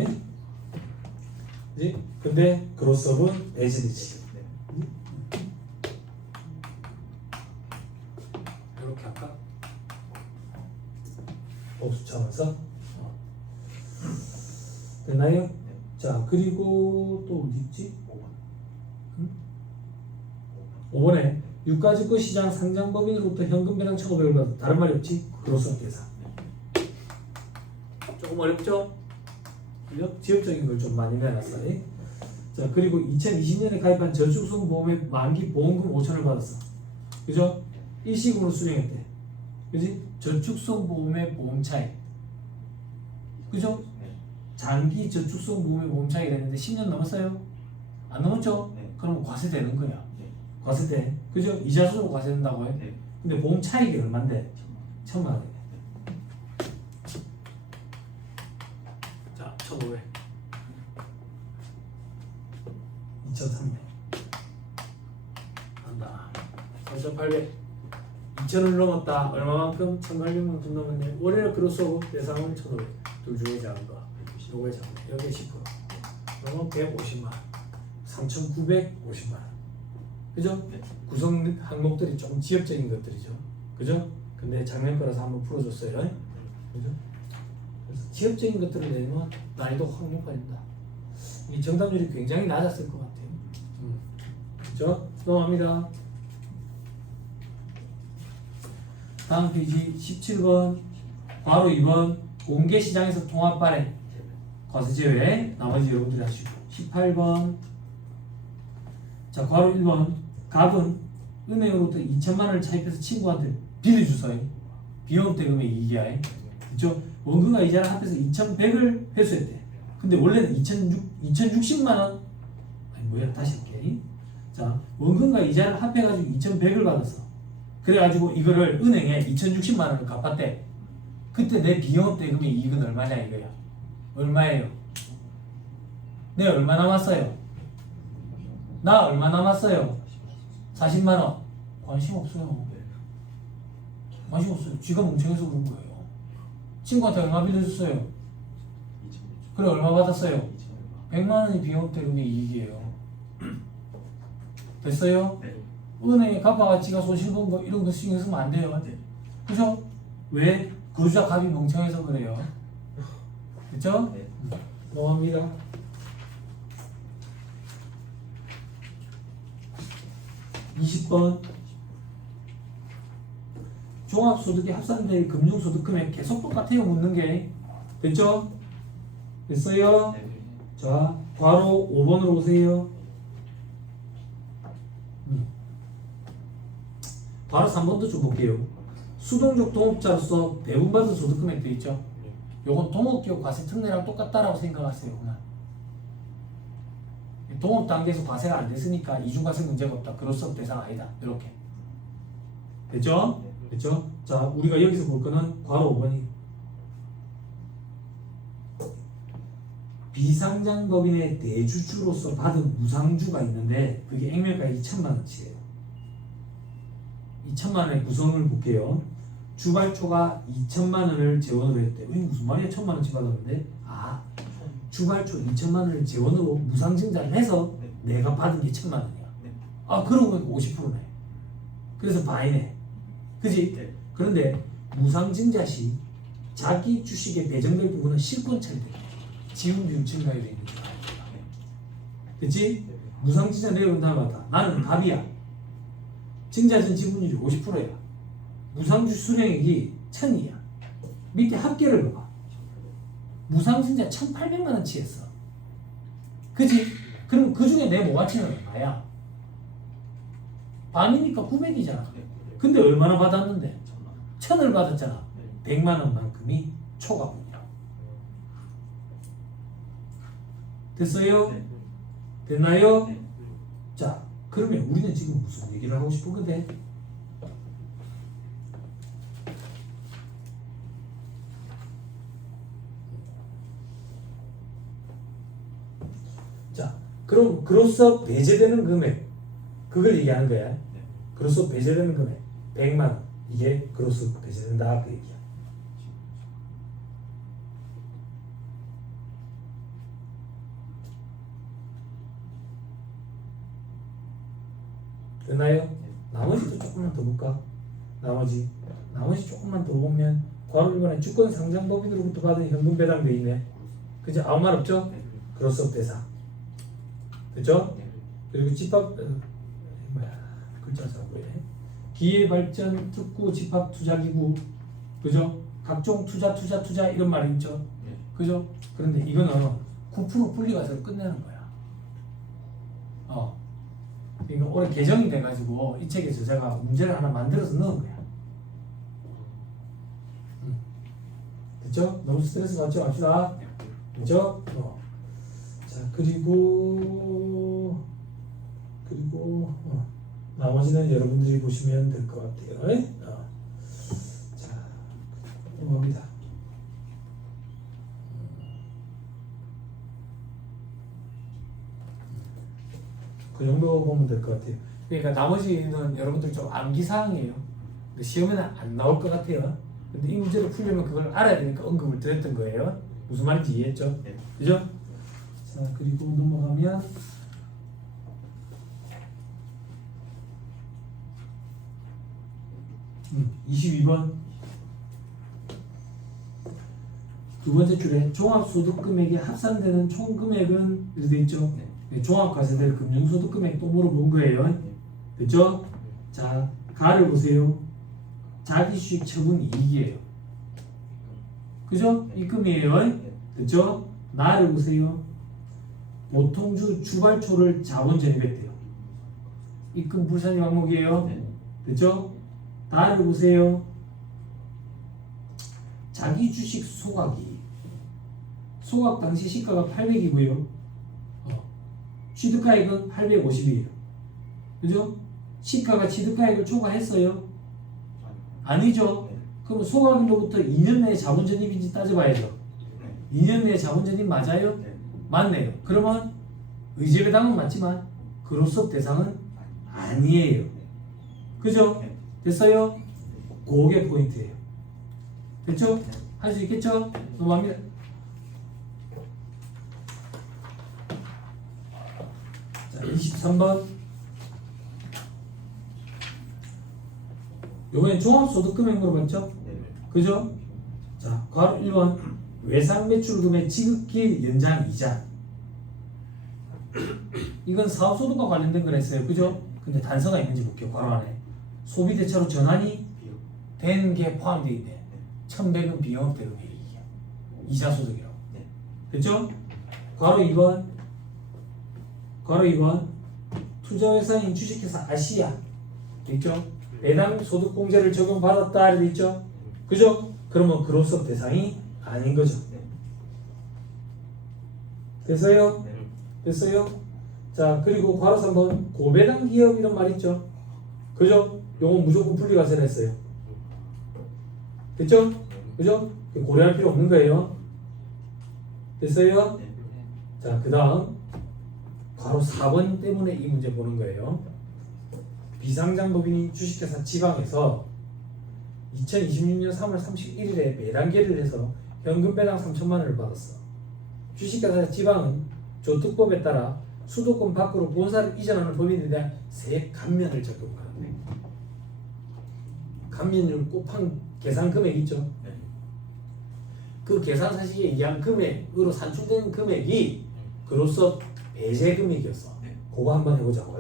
그지? 근데 그로서는 배제되지. 이렇게 할까? 보수 차원에서. 됐나요? 자, 그리고 또 어디 있지? 5번에 유가증권 시장 상장법인으로부터 현금 배당 1,500을 받았다. 다른 말이 없지? 그로서 계산. 조금 어렵죠? 지역적인 걸 좀 많이 내놨어요. 자, 그리고 2020년에 가입한 저축성 보험의 만기 보험금 5,000을 받았어. 그죠? 일시금으로 수령했대. 그지? 저축성 보험의 보험 차익. 그죠? 장기 저축성 보험의 보험 차익이 되는데 10년 넘었어요? 안 넘었죠? 그럼 과세되는 거야. 과세돼. 그죠? 이자 수로 과세된다고 해. 근데 보험 차익이 얼만데? 1,000만 원이네. 자, 1,500. 2,300. 한다. 3,800. 2,000을 넘었다. 얼마만큼? 1,800만큼 넘었네. 월요일 그로소 대상은 1,500. 둘 중에 작은 거. 요거에 작은 거. 여기에 10%. 그러면 150만 원. 3,950만 원. 그죠? 구성 항목들이 조금 지역적인 것들이죠. 그죠? 근데 작년 거라서 한번 풀어줬어요. 그죠? 그래서 지역적인 것들을 내면 난이도 확 높아진다. 이 정답률이 굉장히 낮았을 것 같아요. 그죠? 넘어갑니다. 다음 페이지 17번 괄호 2번 공개시장에서 통합 발행 과세 제외. 나머지 여러분들이 하시고 18번 자 괄호 1번 갑은 은행으로부터 2,000만 원을 차입해서 친구한테 빌려주서요. 비용업 대금의 이익이야. 그렇죠? 원금과 이자를 합해서 2,100을 회수했대. 근데 원래는 2,060만 원. 아니 뭐야, 다시 할게. 자 원금과 이자를 합해가지고 2,100을 받았어. 그래가지고 이거를 은행에 2,060만 원을 갚았대. 그때 내 비용업 대금의 이익은 얼마냐 이거야. 얼마예요? 내 얼마 남았어요? 나 얼마 남았어요? 40만 원. 관심 없어요. 관심 없어요. 쥐가 멍청해서 그런 거예요. 친구한테 얼마 빌려줬어요? 그래 얼마 받았어요? 100만 원이 비용업 대금의 이익이에요. 됐어요? 은행에 갚아가지가 손실 본 거 이런 거 신경 쓰면 안 돼요. 그죠? 왜? 거주자 값이 멍청해서 그래요. 그죠? 넘어갑니다. 20번 종합소득이 합산된 금융소득 금액 계속 똑같아요. 묻는 게. 됐죠? 됐어요? 자 괄호 5번으로 오세요. 괄호 3번도 좀 볼게요. 수동적 동업자로서 배분받은 소득 금액 돼 있죠? 요건 동업기업 과세 특례랑 똑같다라고 생각하세요. 그만. 동업 단계에서 과세가 안 됐으니까 이중과세 문제가 없다. 그로서 대상 아니다. 이렇게. 됐죠? 됐죠? 자, 우리가 여기서 볼 거는 괄호 5번이 비상장법인의 대주주로서 받은 무상주가 있는데 그게 액면가 2천만 원치예요. 2천만 원의 구성을 볼게요. 주발초가 2천만 원을 재원으로 했대. 무슨 말이야? 1천만 원치 받았는데? 아, 주발초 2천만 원을 재원으로 무상증자를 해서 내가 받은 게 1천만 원이야. 아, 그러면 50%네. 그래서 반이네. 그지? 그런데 무상증자 시 자기 주식에 배정될 부분은 실권 처리돼. 지분 비율 증가율이 있는 거야. 그치? 무상증자 내려온 다음에 나는 갑이야. 증자전 지분율이 50%야. 무상주 수령액이 1,000이야. 밑에 합계를 봐봐. 무상증자 1,800만 원치였어. 그치? 그럼 그 중에 내 모가치는 얼마야? 반이니까 900이잖아. 근데 얼마나 받았는데? 1,000을 받았잖아. 100만 원만큼이 초과분이라고. 됐어요? 됐나요? 자, 그러면 우리는 지금 무슨 얘기를 하고 싶은 건데? 자, 그럼 그로서 배제되는 금액 그걸 얘기하는 거야. 그로서 배제되는 금액 100만 원 이게 그로서 배제된다 그 얘기야. 됐나요? 나머지도 조금만 더 볼까? 나머지 조금만 더 보면 괄호 1번에 주권 상장법인으로부터 받은 현금 배당돼 있네. 그죠? 아무 말 없죠? 그로서 대상. 그죠? 그리고 집합 글자 사고에 기회발전 특구 집합 투자기구 그죠? 각종 투자 이런 말이 있죠? 그죠? 그런데 이거는 9% 분리과세로 끝내는 거야. 그러니까 올해 개정이 돼가지고 이 책에서 제가 문제를 하나 만들어서 넣은 거야. 됐죠? 너무 스트레스 받지 맙시다. 됐죠? 자, 그리고 나머지는 여러분들이 보시면 될 것 같아요. 자, 넘어갑니다. 그 정도 보면 될 것 같아요. 그러니까 나머지는 여러분들 좀 암기사항이에요. 시험에는 안 나올 것 같아요. 근데 이 문제를 풀려면 그걸 알아야 되니까 언급을 드렸던 거예요. 무슨 말인지 이해했죠? 네. 그죠? 자, 그리고 넘어가면 22번 두 번째 줄에 종합소득금액이 합산되는 총금액은 이렇게 돼 있죠? 네, 종합과세될 금융소득금액 또 물어본 거예요. 됐죠? 자, 가를 보세요. 자기주식 처분 이익이에요. 그죠? 입금이에요. 됐죠? 나를 보세요. 보통주 주발초를 자본 전입했대요. 입금 불산이 항목이에요. 됐죠? 나를 보세요. 자기 주식 소각이 소각 당시 시가가 800이고요. 취득가액은 850이에요. 그죠? 시가가 취득가액을 초과했어요? 아니죠. 그럼 소각일로부터 2년 내에 자본 전입인지 따져봐야죠. 2년 내에 자본 전입 맞아요? 맞네요. 그러면 의제배당은 맞지만 그로서 대상은 아니에요. 그죠? 됐어요? 그게 포인트예요. 됐죠? 할 수 있겠죠? 넘어갑니다. 자, 23번. 요번엔 종합소득금액 물어봤죠? 그죠? 자, 괄호 1번 외상매출금의 지급기일 연장 이자. 이건 사업소득과 관련된 걸 했어요. 그죠? 근데 단서가 있는지 볼게요. 괄호 안에 소비대차로 전환이 된 게 포함되어 있네. 1,100은 비영업대금이에요. 이자소득이라고. 됐죠? 괄호 2번 투자회사인 주식회사 아시아 있죠? 배당 소득공제를 적용받았다 이렇게 있죠? 그죠? 그러면 그로서 대상이 아닌 거죠. 됐어요? 네. 됐어요? 자, 그리고 괄호 3번 고배당 기업 이런 말 있죠? 그죠? 요건 무조건 분리과세를 했어요. 됐죠? 그죠? 고려할 필요 없는 거예요. 됐어요? 네. 자, 그 다음 괄호 4번 때문에 이 문제 보는 거예요. 비상장법인이 주식회사 지방에서 2026년 3월 31일에 매단계를 해서 현금 배당 3천만 원을 받았어. 주식회사 지방은 조특법에 따라 수도권 밖으로 본사를 이전하는 법인에 대한 세액 감면을 적용하는데, 감면을 곱한 계산 금액 있죠? 네. 그 계산 사실에 의한 금액으로 산출된 금액이 그로서 배제 금액이었어. 네. 그거 한번 해보자고.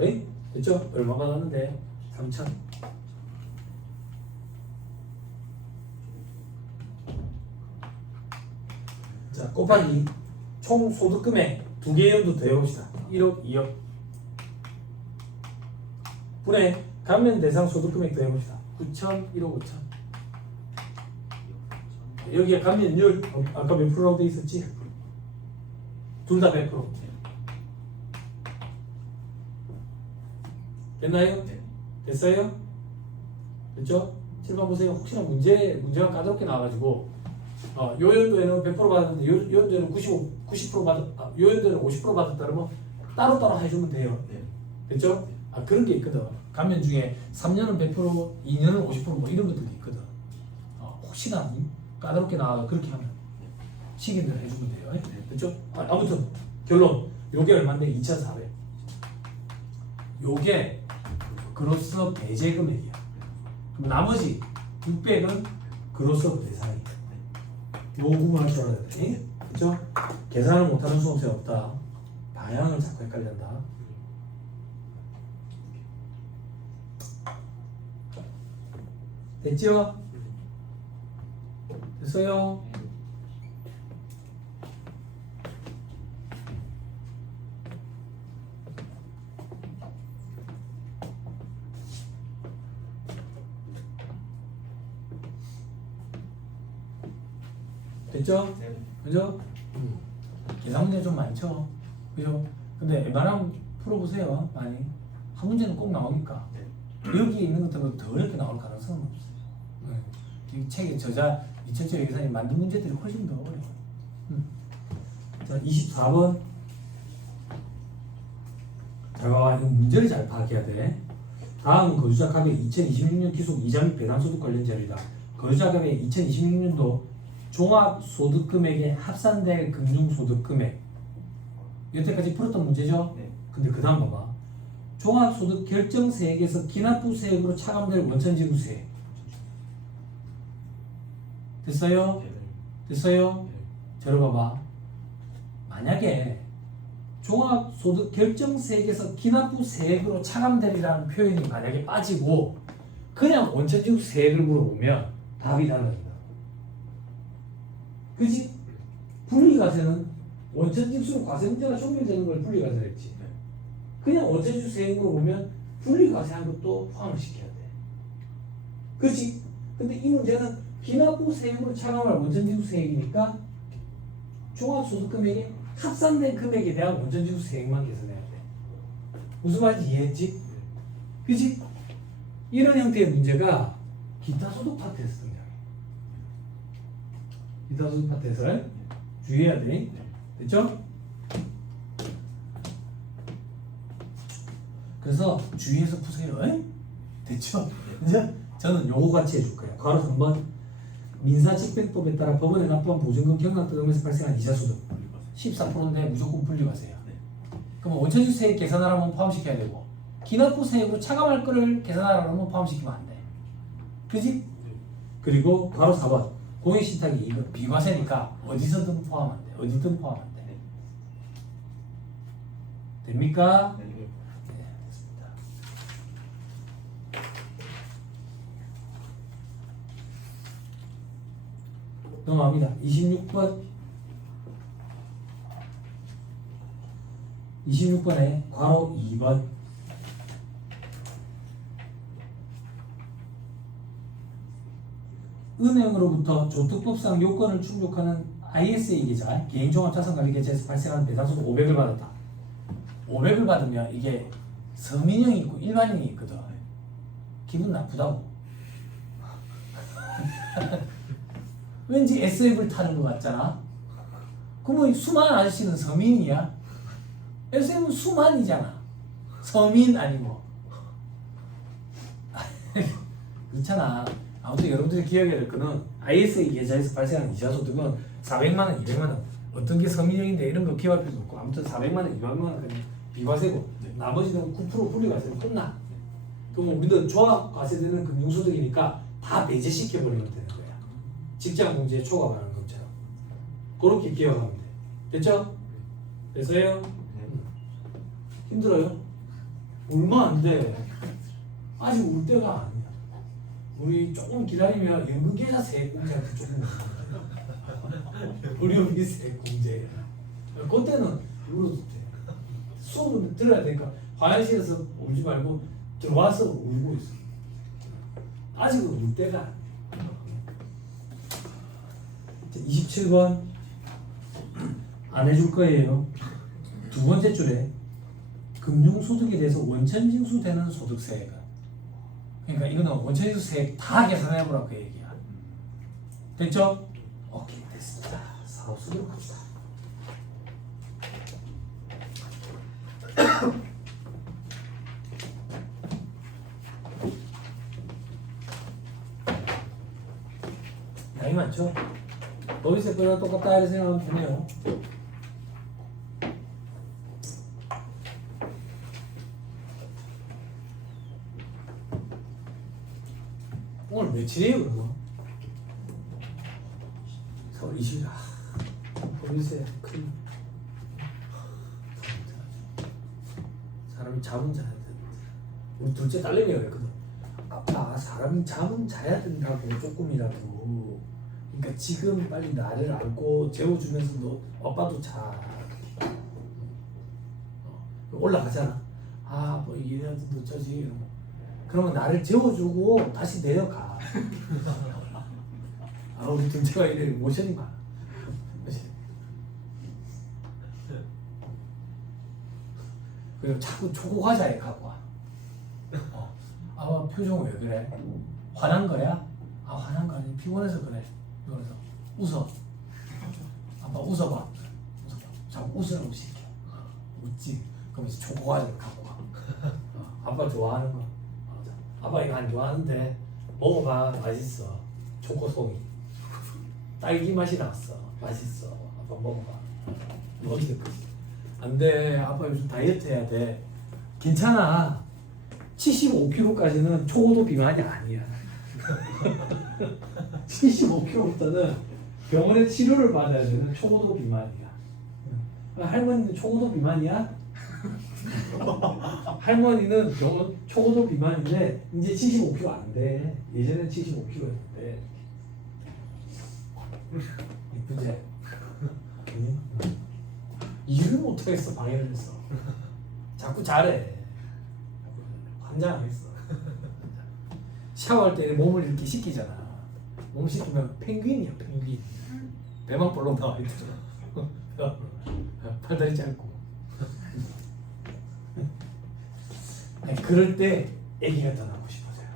됐죠? 얼마 받았는데? 3천. 자, 곱하기 총 소득 금액 두 개 연도 더해봅시다. 1억, 2억. 분의 감면 대상 소득 금액 더해봅시다. 9천, 1억 5천. 여기에 감면율 아까 몇 프로라고 돼 있었지? 둘 다 100%. 됐나요? 네. 됐어요? 됐죠? 7번 보세요. 혹시나 문제가 까다롭게 나와가지고 요 연도에는 100% 받았는데 요 연도에는 90% 받았, 요 연도에는 50% 받았다 그러면 따로따로 해주면 돼요. 네. 됐죠? 그런 게 있거든. 감면 중에 3년은 100%, 2년은 50%뭐 이런 것들도 있거든. 혹시나 까다롭게 나와서 그렇게 하면 시기대로 해주면 돼요. 됐죠? 아무튼 결론. 요게 얼마인데? 2,400. 요게 그로서 배제 금액이야. 그럼 나머지 600은 그로서 대상이야. 요구만 할 줄 알아야 돼. 그죠? 계산을 못하는 수험생 없다. 방향을 자꾸 헷갈린다. 됐죠? 됐어요? 됐죠? 네. 그죠? 계산 문제 좀 많죠? 그죠? 근데 웬만하면 풀어보세요. 많이. 한 문제는 꼭 나오니까. 여기 있는 것들은 더 어렵게 나올 가능성은 없어요. 이 책의 저자 이철철 회계사님 만든 문제들이 훨씬 더 어려워요. 자, 24번. 자, 이 문제를 잘 파악해야 돼. 다음 거주자갑의 2026년 기속 이자 및 배당소득 관련 자료이다. 거주자갑의 2026년도 종합소득금액에 합산될 금융소득금액. 여태까지 풀었던 문제죠? 네. 근데 그 다음 봐봐. 종합소득 결정세액에서 기납부세액으로 차감될 원천지급세액. 됐어요? 네. 됐어요? 들어봐봐. 만약에 종합소득 결정세액에서 기납부세액으로 차감되리라는 표현이 만약에 빠지고 그냥 원천지급세액을 물어보면 답이 달라진다. 그지? 분리과세는 원천징수로 과세 문제가 종결되는 걸 분리과세를 했지. 그냥 원천징수세액으로 보면 분리과세한 것도 포함을 시켜야 돼. 그지? 근데 이 문제는 기납부세액으로 차감할 원천징수세액이니까 종합소득금액에 합산된 금액에 대한 원천징수세액만 계산해야 돼. 무슨 말인지 이해했지? 그지? 이런 형태의 문제가 기타 소득 파트에서 등장해. 기타 소득 파트에서 주의해야 돼. 됐죠? 그래서 주의해서 푸세요. 됐죠? 이제 저는 요거 같이 해줄 거예요. 괄호 3번. 민사집행법에 따라 법원에 납부한 보증금 경락 등에서 발생한 이자소득 14%인데 무조건 분리과세요. 그럼 원천징수세액 계산하라면 포함시켜야 되고 기납부세액으로 차감할 거를 계산하라면 포함시키면 안 돼. 그지? 그리고 괄호 4번. 공익신탁이 이거 비과세니까 어디서든 포함 안 돼. 어디든 포함 안 돼. 됩니까? 네. 네, 됐습니다. 넘어갑니다. 26번. 26번에 괄호 2번. 은행으로부터 조특법상 요건을 충족하는 ISA 계좌, 개인종합자산관리계좌에서 발생하는 배당소득 500을 받았다. 500을 받으면 이게 서민형이 있고 일반인이 있거든. 기분 나쁘다고. 왠지 SF를 타는 것 같잖아. 그러면 수만 아저씨는 서민이야? SF는 수만이잖아. 서민 아니고. 그렇잖아. 아무튼 여러분들이 기억해야 될 거는 ISA 계좌에서 발생하는 이자소득은 400만 원, 200만 원 어떤 게 서민형인데 이런 거 기억할 필요도 없고 아무튼 400만 원, 200만 원까지 비과세고 나머지는 9% 분리과세로 끝나. 그럼 우리는 종합과세되는 금융소득이니까 다 배제시켜버리면 되는 거야. 직장공제에 초과하는 것처럼. 그렇게 기억하면 돼. 됐죠? 됐어요? 힘들어요? 울면 안 돼. 아직 울 때가 아니야. 우리 조금 기다리면 연금계좌 세액공제한테 조금 의료비 세액공제. 그때는 울어도 돼. 수업은 들어야 되니까 화장실에서 울지 말고 들어와서 울고 있어. 아직은 울 때가 아니야. 27번 안 해줄 거예요. 두 번째 줄에 금융소득에 대해서 원천징수되는 소득세가, 그러니까 이거는 원천징수세 다 계산해보라 그 얘기야. 됐죠? 오케이, 됐습니다. 사업수로 갑시다. 양이 많죠? 노이즈 거랑 똑같다 이렇게 생각하면 되네요. 오늘 며칠이에요 그러면? 4월 20일. 노이즈에 큰 사람이 잠은 자야 되는데 우리 둘째 딸내미가 그랬거든. 아빠 사람이 잠은 자야 된다고 조금이라도. 그러니까 지금 빨리 나를 안고 재워주면서 너 아빠도 자. 올라가잖아. 아 뭐 이래도 어쩌지. 그러면 나를 재워주고 다시 내려가. 아 우리 둘째가 이래 모션이 많아. 그리고 자꾸 초코 과자에 갖고 와. 아빠 표정 왜 그래? 화난 거야? 아 화난 거 아니야. 피곤해서 그래. 그래서 웃어. 아빠 웃어봐. 자꾸 웃으라고 시켜. 웃지. 그럼 이제 초코 과자를 갖고 와. 아빠 좋아하는 거. 아빠 이거 안 좋아하는데 먹어봐. 맛있어. 초코송이. 딸기 맛이 났어. 맛있어. 아빠 먹어봐. 어떻게 그러지? 안 돼. 아빠 요즘 다이어트 해야 돼. 괜찮아. 75kg까지는 초고도 비만이 아니야. 75kg부터는 병원에 치료를 받아야 되는 초고도 비만이야. 할머니는 초고도 비만이야? 할머니는 병원 초고도 비만인데 이제 75kg 안 돼. 예전엔 75kg였는데. 이쁘지? 일을 못하겠어. 방해를 했어. 자꾸 잘해. 환장하겠어. 샤워할 때 몸을 이렇게 씻기잖아. 몸 씻기면 펭귄이야. 펭귄. 배만 볼록 나와 있더라. 팔다리 짧고. 아니, 그럴 때 애기가 떠나고 싶어져요.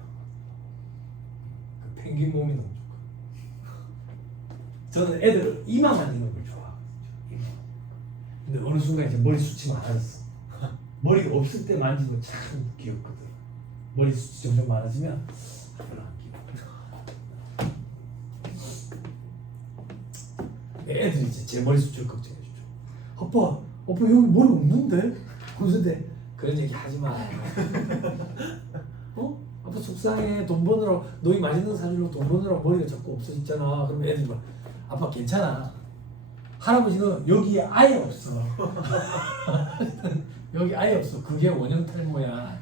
그 펭귄 몸이 너무 좋고. 저는 애들 이마 만지는 걸 좋아하거든요. 근데 어느 순간 이제 머리숱이 많아졌어. 머리가 없을 때 만지면 참 귀엽거든. 머리숱이 점점 많아지면 별로 안 귀여워. 애들이 이제 제 머리숱을 걱정해주죠. 아빠 여기 머리 없는데? 그러는데 그런 얘기 하지 마. 아빠 속상해. 돈 버느라 너희 맛있는 거 사주려고 돈 버느라 머리가 자꾸 없어졌잖아. 그러면 애들이 막 아빠 괜찮아. 할아버지는 여기에 아예 없어. 여기 아예 없어. 그게 원형 탈모야.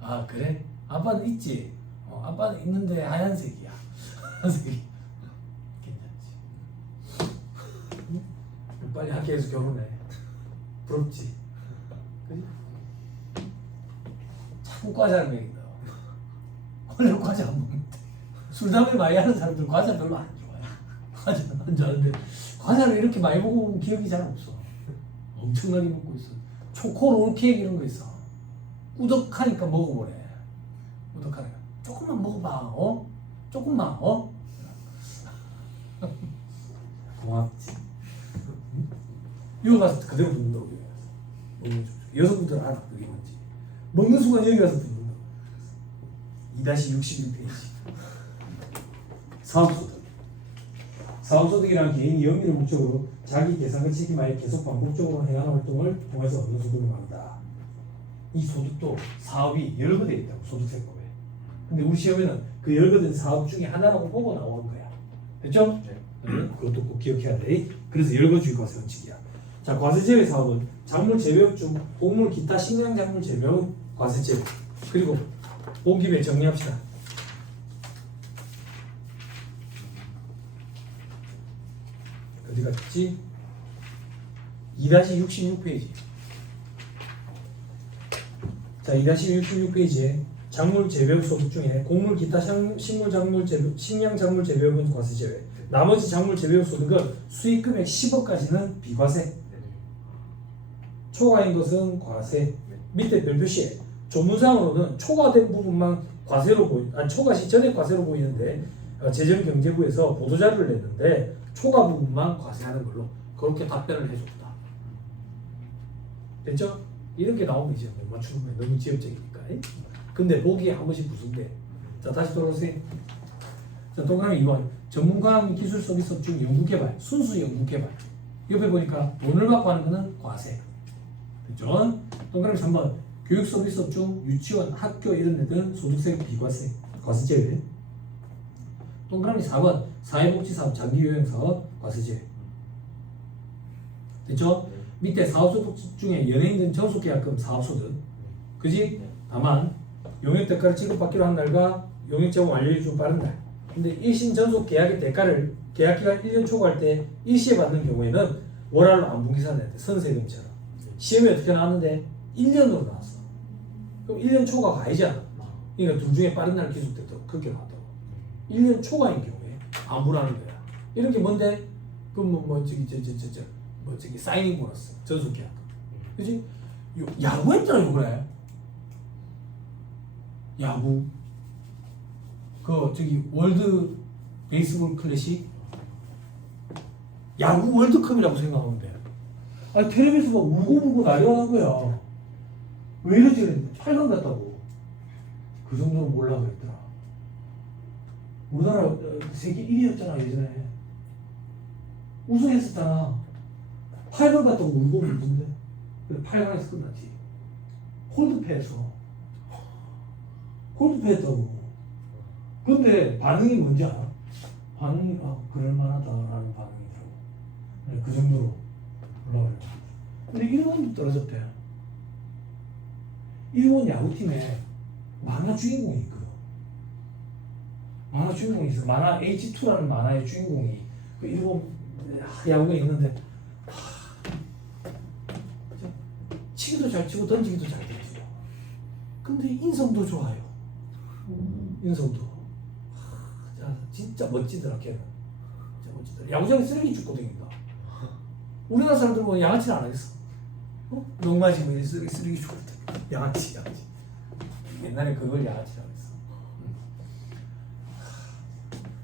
아 그래? 아빠는 있지. 아빠는 있는데 하얀색이야. 하얀색이. 괜찮지. 응? 빨리 학교에서 결혼해. 부럽지. 그지? 자꾸 과자를 먹인다. 원래 과자 안 먹는데. 술 담배 많이 하는 사람들 과자 별로 안 좋아해. 과자 안 좋아하는데 과자를 이렇게 많이 먹어본 기억이 잘 없어. 엄청나게 먹고 있어. 초코 롤케이크 이런 거 있어. 꾸덕하니까 먹어보래. 꾸덕하니까 조금만 먹어봐. 조금만. 고맙지. 여기 가서 그대로 듣는다고. 여성분들 알아 그게 뭔지. 먹는 순간 여기 가서 듣는다. 2-61페이지. 사업소득. 사업소득이란 개인이 영리를 목적으로 자기 계산을 책임하여 계속 반복적으로 행하는 활동을 통해서 얻는 소득을 말한다. 이 소득도 사업이 여러 개 있다고 소득세법에. 근데 우리 시험에는 그 여러 개 사업 중에 하나라고 보고 나오는 거야. 됐죠? 네. 그것도 꼭 기억해야 돼. 그래서 여러 가지 과세 원칙이야. 자, 과세제외 사업은 작물 재배업 중 곡물 기타 식량 작물 재배업 과세제외. 그리고 온 김에 정리합시다. 어디 갔지? 2-66페이지. 자, 2-66페이지에 작물 재배업 소득 중에 곡물 기타 식량 작물 재배업은 과세 제외. 나머지 작물 재배업 소득은 수익 금액 10억까지는 비과세. 초과인 것은 과세. 밑에 별표시에 조문상으로는 초과된 부분만 과세로 초과 시 전액 과세로 보이는데 재정경제부에서 보도자료를 냈는데 초과 부분만 과세하는 걸로 그렇게 답변을 해줬다. 됐죠? 이런 게 나오면 이제 못 맞추는 거예요. 너무 지엽적이니까. 근데 보기에 한 번씩 부순대. 자, 다시 돌아오세요. 자, 동그라미 2번. 전문가 기술 서비스 중 연구개발, 순수 연구개발. 옆에 보니까 돈을 받고 하는 거는 과세. 됐죠? 동그라미 3번. 교육 서비스 중 유치원, 학교 이런 데는 소득세 비과세. 과세 제외. 동그라미 4번. 사회복지사업, 장기요양사업, 과세 제외. 됐죠? 밑에 사업소득 중에 연예인들 전속계약금 사업소득. 그지? 다만 용역대가를 지급받기로 한 날과 용역제공 완료일 중 빠른 날. 근데 일신 전속 계약의 대가를 계약기간 1년 초과할 때 일시에 받는 경우에는 월할로 안분기산한테 선세금처럼. 시험이 어떻게 나왔는데 1년으로 나왔어. 그럼 1년 초과가 아니잖아. 그러니까 둘 중에 빠른 날 기술 때도 그렇게 나왔다고. 1년 초과인 경우에 안분하는 거야. 이런 게 뭔데? 그럼 저기 사이닝 보너스 전속 계약. 그지? 야구 했잖아 이거래. 야구. 저기 월드 베이스볼 클래식 야구 월드컵이라고 생각하면 돼. 아니 텔레비에서 막 울고 난리가 난 거야. 왜 이러지 그랬는데 8강 갔다고. 그 정도는 몰라 그랬더라. 우리나라 세계 1위였잖아 예전에. 우승했었잖아. 8강 갔다고 울고 울던데. 그래 8강에서 끝났지. 홀드패했어. 홀드패했다고. 근데 반응이 뭔지 알아? 반응이 그럴만하다라는 반응이더라고. 그 정도로 올라가려고. 근데 일본도 떨어졌대. 일본 야구팀에 만화 주인공이 있거든. 만화 주인공이 있어. 만화 H2라는 만화의 주인공이 그 일본 야구가 있는데 치기도 잘 치고 던지기도 잘 던지고. 근데 인성도 좋아요. 인성도. 진짜 멋지더라 걔는. 진짜 멋지더라. 야구장에 쓰레기 줍고 다닌다. 우리나라 사람들 보면 양아치는 안 하겠어. 농마지 뭐 쓰레기 줍고 다닌다. 양아치. 옛날에 그걸 양아치라고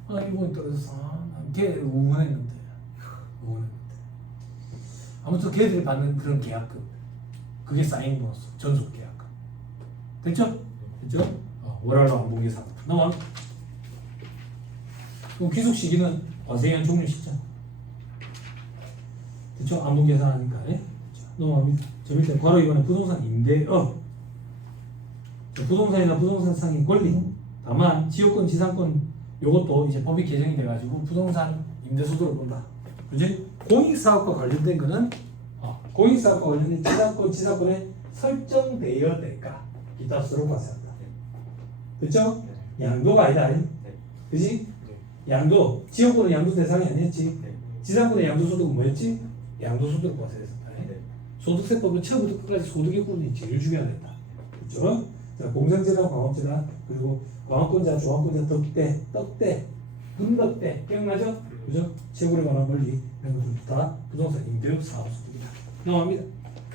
했어. 일본이 떨어져서 걔 응원했는데. 아무튼 걔들이 받는 그런 계약금. 그게 사인 보너스. 전속 계약금. 됐죠? 월할로 안분기산. 넘어가. 그럼 귀속 시기는 과세기한 종료 시점. 됐죠? 안분기산 하니까. 넘어갑니다. 저 밑에 바로 이번에 부동산 임대업. 부동산이나 부동산 상의 권리. 다만 지역권, 지상권 요것도 이제 법이 개정이 돼가지고 부동산 임대소득을 본다. 그지? 공익사업과 관련된 거는 공익사업과 관련된 지상권에 설정되어야 될까? 기타 수로 과세한다. 됐죠? 양도가 아니다. 그지? 양도, 지역권은 양도 대상이 아니었지. 지상권의 양도소득은 뭐였지? 양도소득을 과세했었다. 소득세법은 처음부터 끝까지 소득의 구분이 제일 중요하다. 그렇죠? 자, 공정재단, 광업재단, 그리고 광업권자, 조합권자, 떡대, 분덕대, 기억나죠? 그죠? 채굴에 관한 권리 이런 것들 다 부동산 임대업 사업소득이다. 넘어갑니다.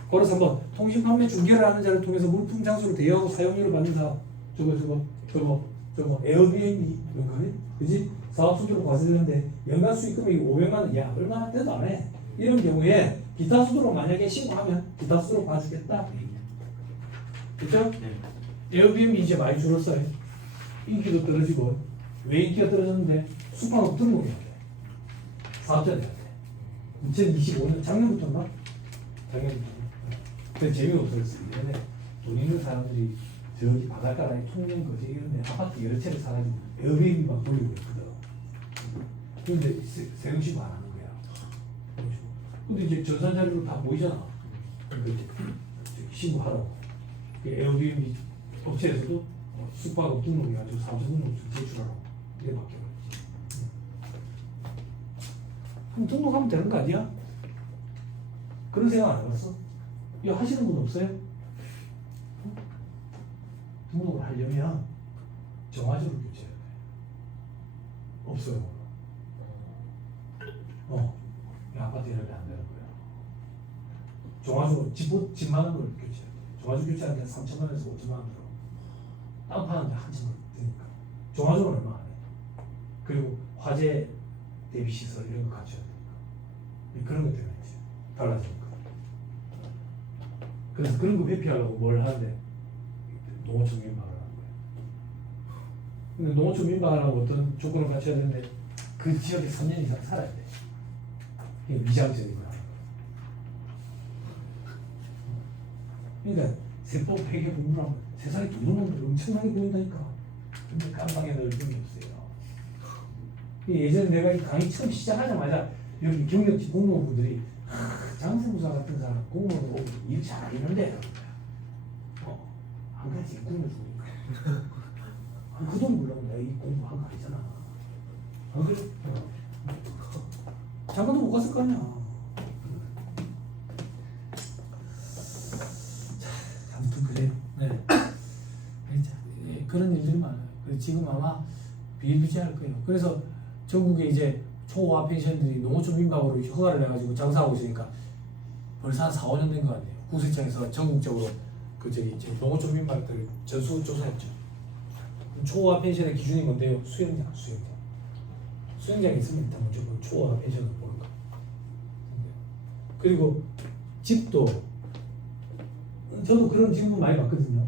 걸어서 한번 통신 판매 중개를 하는 자를 통해서 물품 장소를 대여하고 사용료를 받는 사업. 저거 에어비앤비 이런 거 아니야? 그지? 사업소득으로 과세되는데 연간 수익금이 500만 원, 야 얼마나 돼도 안 해. 이런 경우에 기타 수수료 만약에 신고하면 기타 수수료 봐주겠다. 그렇죠? 네. 에어비앤비 이제 많이 줄었어요. 인기도 떨어지고 왜 인기가 떨어졌는데 숙박업 등록이 안 돼. 사업자 돼야 돼. 2025년 작년부터인가? 작년부터. 근데 재미없었어요. 이번에 돈 있는 사람들이 저기 바닷가에 통영 거제 이런 데 아파트 여러 채를 사가지고 에어비앤비만 돌리고 있거든. 그런데 세금신고 안 하는 거야. 근데 이제 전산자료로 다 보이잖아. 그러니까 이제 신고하라고. 그 에어비앤비 업체에서도 숙박업 등록해가지고 사업자 등록 좀 제출하라고. 이래 바뀌어버렸지. 그럼 등록하면 되는 거 아니야? 그런 생각 안 해봤어? 이거 하시는 분 없어요? 등록을 하려면 정화조를 교체해야 돼. 없어요. 이 아파트 이러면 안 되는 거야. 정화조 집만 걸 교체해야 돼. 정화조 교체하는데 3천만 원에서 5천만 원 들어. 땅 파는데 한참 드니까. 정화조는 얼마 안 해. 그리고 화재 대비 시설 이런 거 갖춰야 되니까. 그런 것 때문에 이제 달라지니까. 그래서 그런 거 회피하려고 뭘 하는데 농어촌 민박을 하는 거예요. 근데 농어촌 민박하려고 어떤 조건을 갖춰야 되는데 그 지역에 3년 이상 살아야 돼. 이게 위장적인 거야. 그러니까 세법 회계 공부하면 세상에 돈을 놈들 엄청나게 보인다니까. 근데 깜방에 넣을 돈이 없어요. 예전에 내가 이 강의 처음 시작하자마자 여기 경력직 공무원분들이 장세무사 같은 사람 공무원 오고 일 잘하는데 한 가지 꿈을 주니까 그 돈 물려면 내가 이 공부한 거 아니잖아. 안 그래? 잠깐도 못 갔을 거 아니야. 자, 아무튼 그래요. 네. 그런 일들이 많아요. 지금 아마 비일비재할 거예요. 그래서 전국에 이제 초호화 펜션들이 농어촌 민박으로 허가를 내가지고 장사하고 있으니까 벌써 한 4, 5년 된 거 같네요. 국세청에서 전국적으로 이제 농어촌 민박들 전수 조사했죠. 초호화 펜션의 기준이 뭔데요? 수영장. 수영장이 있으면 일단 무조건 초호화 펜션을 보는 거. 그리고 집도 저도 그런 질문 많이 받거든요.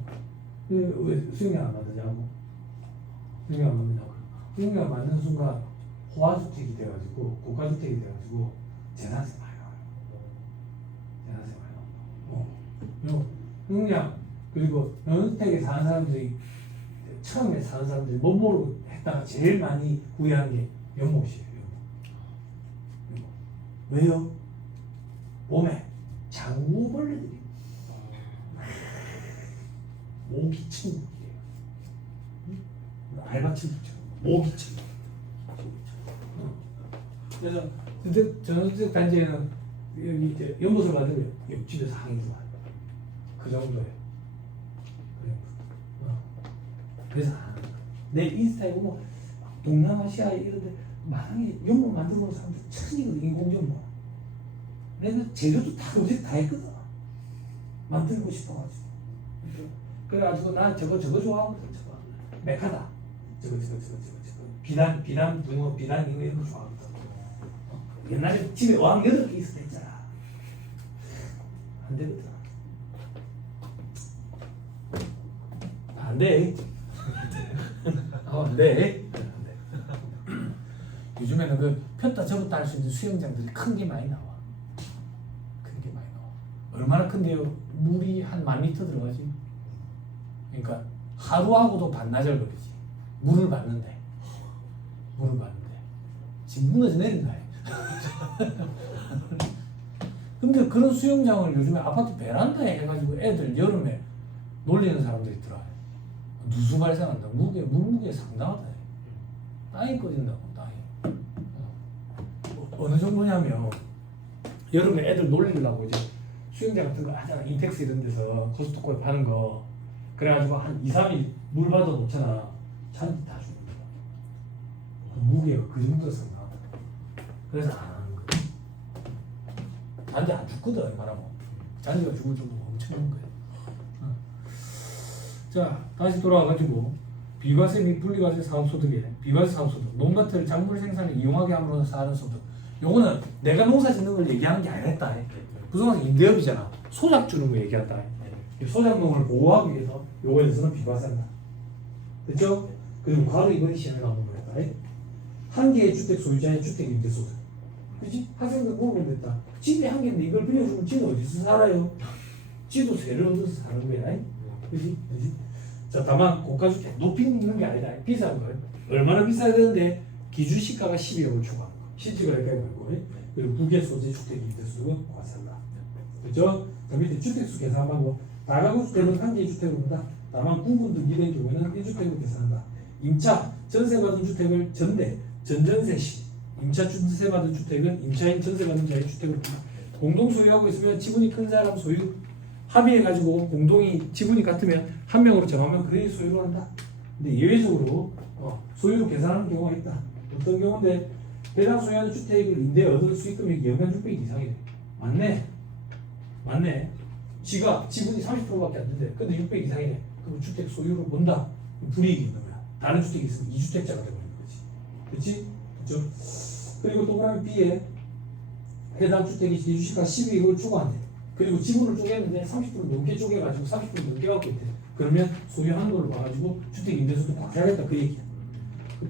왜 수영장 안 만드냐고. 수영장 안 만드냐고. 수영장 만드는 순간 호화주택이 돼가지고 국가주택이 돼가지고 재산세 많이 나와요. 재산세 많이 나와요. 그냥 그리고 연주택에 사는 사람들이 처음에 사는 사람들이 못 모르고 했다가 제일 많이 후회하는 게 연못이에요. 연못. 왜요? 봄에 장구벌레들이 모기 침묵이에요. 알바침묵처럼 모기 침묵. 그래서 전원주택 단지에는 여기 이제 연못을 받으면 옆집에서 항의도 많아요. 그 정도예요. 그래서 내 인스타에 보면 동남아시아 이런데 만약에 연못 만들어 온 사람들 천이거든. 인공연못. 내가 재료도 다 어제 다 했거든. 만들고 싶어가지고. 그래가지고 난 저거 좋아하거든. 저거 메카다. 저거 비단 붕어 비단 이런 거 좋아하거든. 옛날에 집에 왕 8개 있을 때 있잖아. 안 되거든. 안 돼. 안 돼. 요즘에는 그 폈다 접었다 할 수 있는 수영장들이 큰 게 많이 나와. 얼마나 큰데요? 물이 한 10,000리터 들어가지. 그러니까 하루하고도 반나절 걸리지. 물을 받는데. 지금 무너져 내린다. 근데 그런 수영장을 요즘에 아파트 베란다에 해가지고 애들 여름에 놀리는 사람들이 있더라. 누수 발생한다. 물무게 상당하다. 땅이 꺼진다고, 땅이. 어느 정도냐면 여름에 애들 놀리려고 이제 수영장 같은 거 하잖아. 인텍스 이런 데서 코스트코에 파는 거 그래가지고 한 2, 3일 물 받아 놓잖아. 잔디 다 죽는 거야. 그 무게가 그 정도 상당하다. 그래서 안 하는 거야. 잔디 안 죽거든 말하면. 잔디가 죽을 정도면 엄청난 거야. 자, 다시 돌아와가지고 비과세 및 분리과세 사업소득에 비과세 사업소득, 농가철 작물 생산을 이용하게 함으로써 하는 소득. 요거는 내가 농사 짓는 걸 얘기하는 게 아니랬다. 부동산 임대업이잖아. 소작 주는 거 얘기한다. 이 소작농을 보호하기 위해서 요거에 대해서는 비과세한다. 됐죠? 그리고 바로 이번에 시험에 나오는 거였다. 한 개의 주택 소유자의 주택 임대소득. 그렇지? 학생들 물어보면 됐다. 집이 한 개인데 이걸 빌려주면 지는 어디서 살아요? 지도 세를 얻어서 사는 거야. 그렇지? 자, 다만 고가주택 높이 있는 게 아니다. 비싼 거예요. 얼마나 비싸야 되는데 기준시가가 12억을 초과하는 거. 실지가 여기까지 걸고. 그리고 부계 소재 주택 임대수는 과세한다. 그렇죠? 그 밑에 주택수 계산하고 다가구 주택은 한 개의 주택으로다. 다만 구분 등기된 경우에는 1주택으로 계산한다. 임차 전세받은 주택을 전전세 시 임차 전세받은 주택은 임차인 전세받은 자의 주택으로 본다. 공동 소유하고 있으면 지분이 큰 사람 소유 합의해가지고 공동이 지분이 같으면 한 명으로 정하면 그의 소유로 한다. 근데 예외적으로 소유로 계산하는 경우가 있다. 어떤 경우인데 해당 소유하는 주택을 임대에 얻을 수익금액이 연간 600억 이상이래. 맞네. 지가 지분이 30%밖에 안 된대. 근데 600 이상이네. 그럼 주택 소유로 본다. 불이익이 있는 거야. 다른 주택이 있으면 2주택자가 되버리는 거지. 그렇지? 그렇죠? 그리고 동그라미 B에 해당 주택이 기준시가 12억을 초과한대. 그리고 지분을 쪼개는데 30% 넘게 쪼개가지고 30% 넘게 갖고 있대. 그러면 소유하는 걸로 봐가지고 주택 임대수도 과세하겠다 그 얘기야.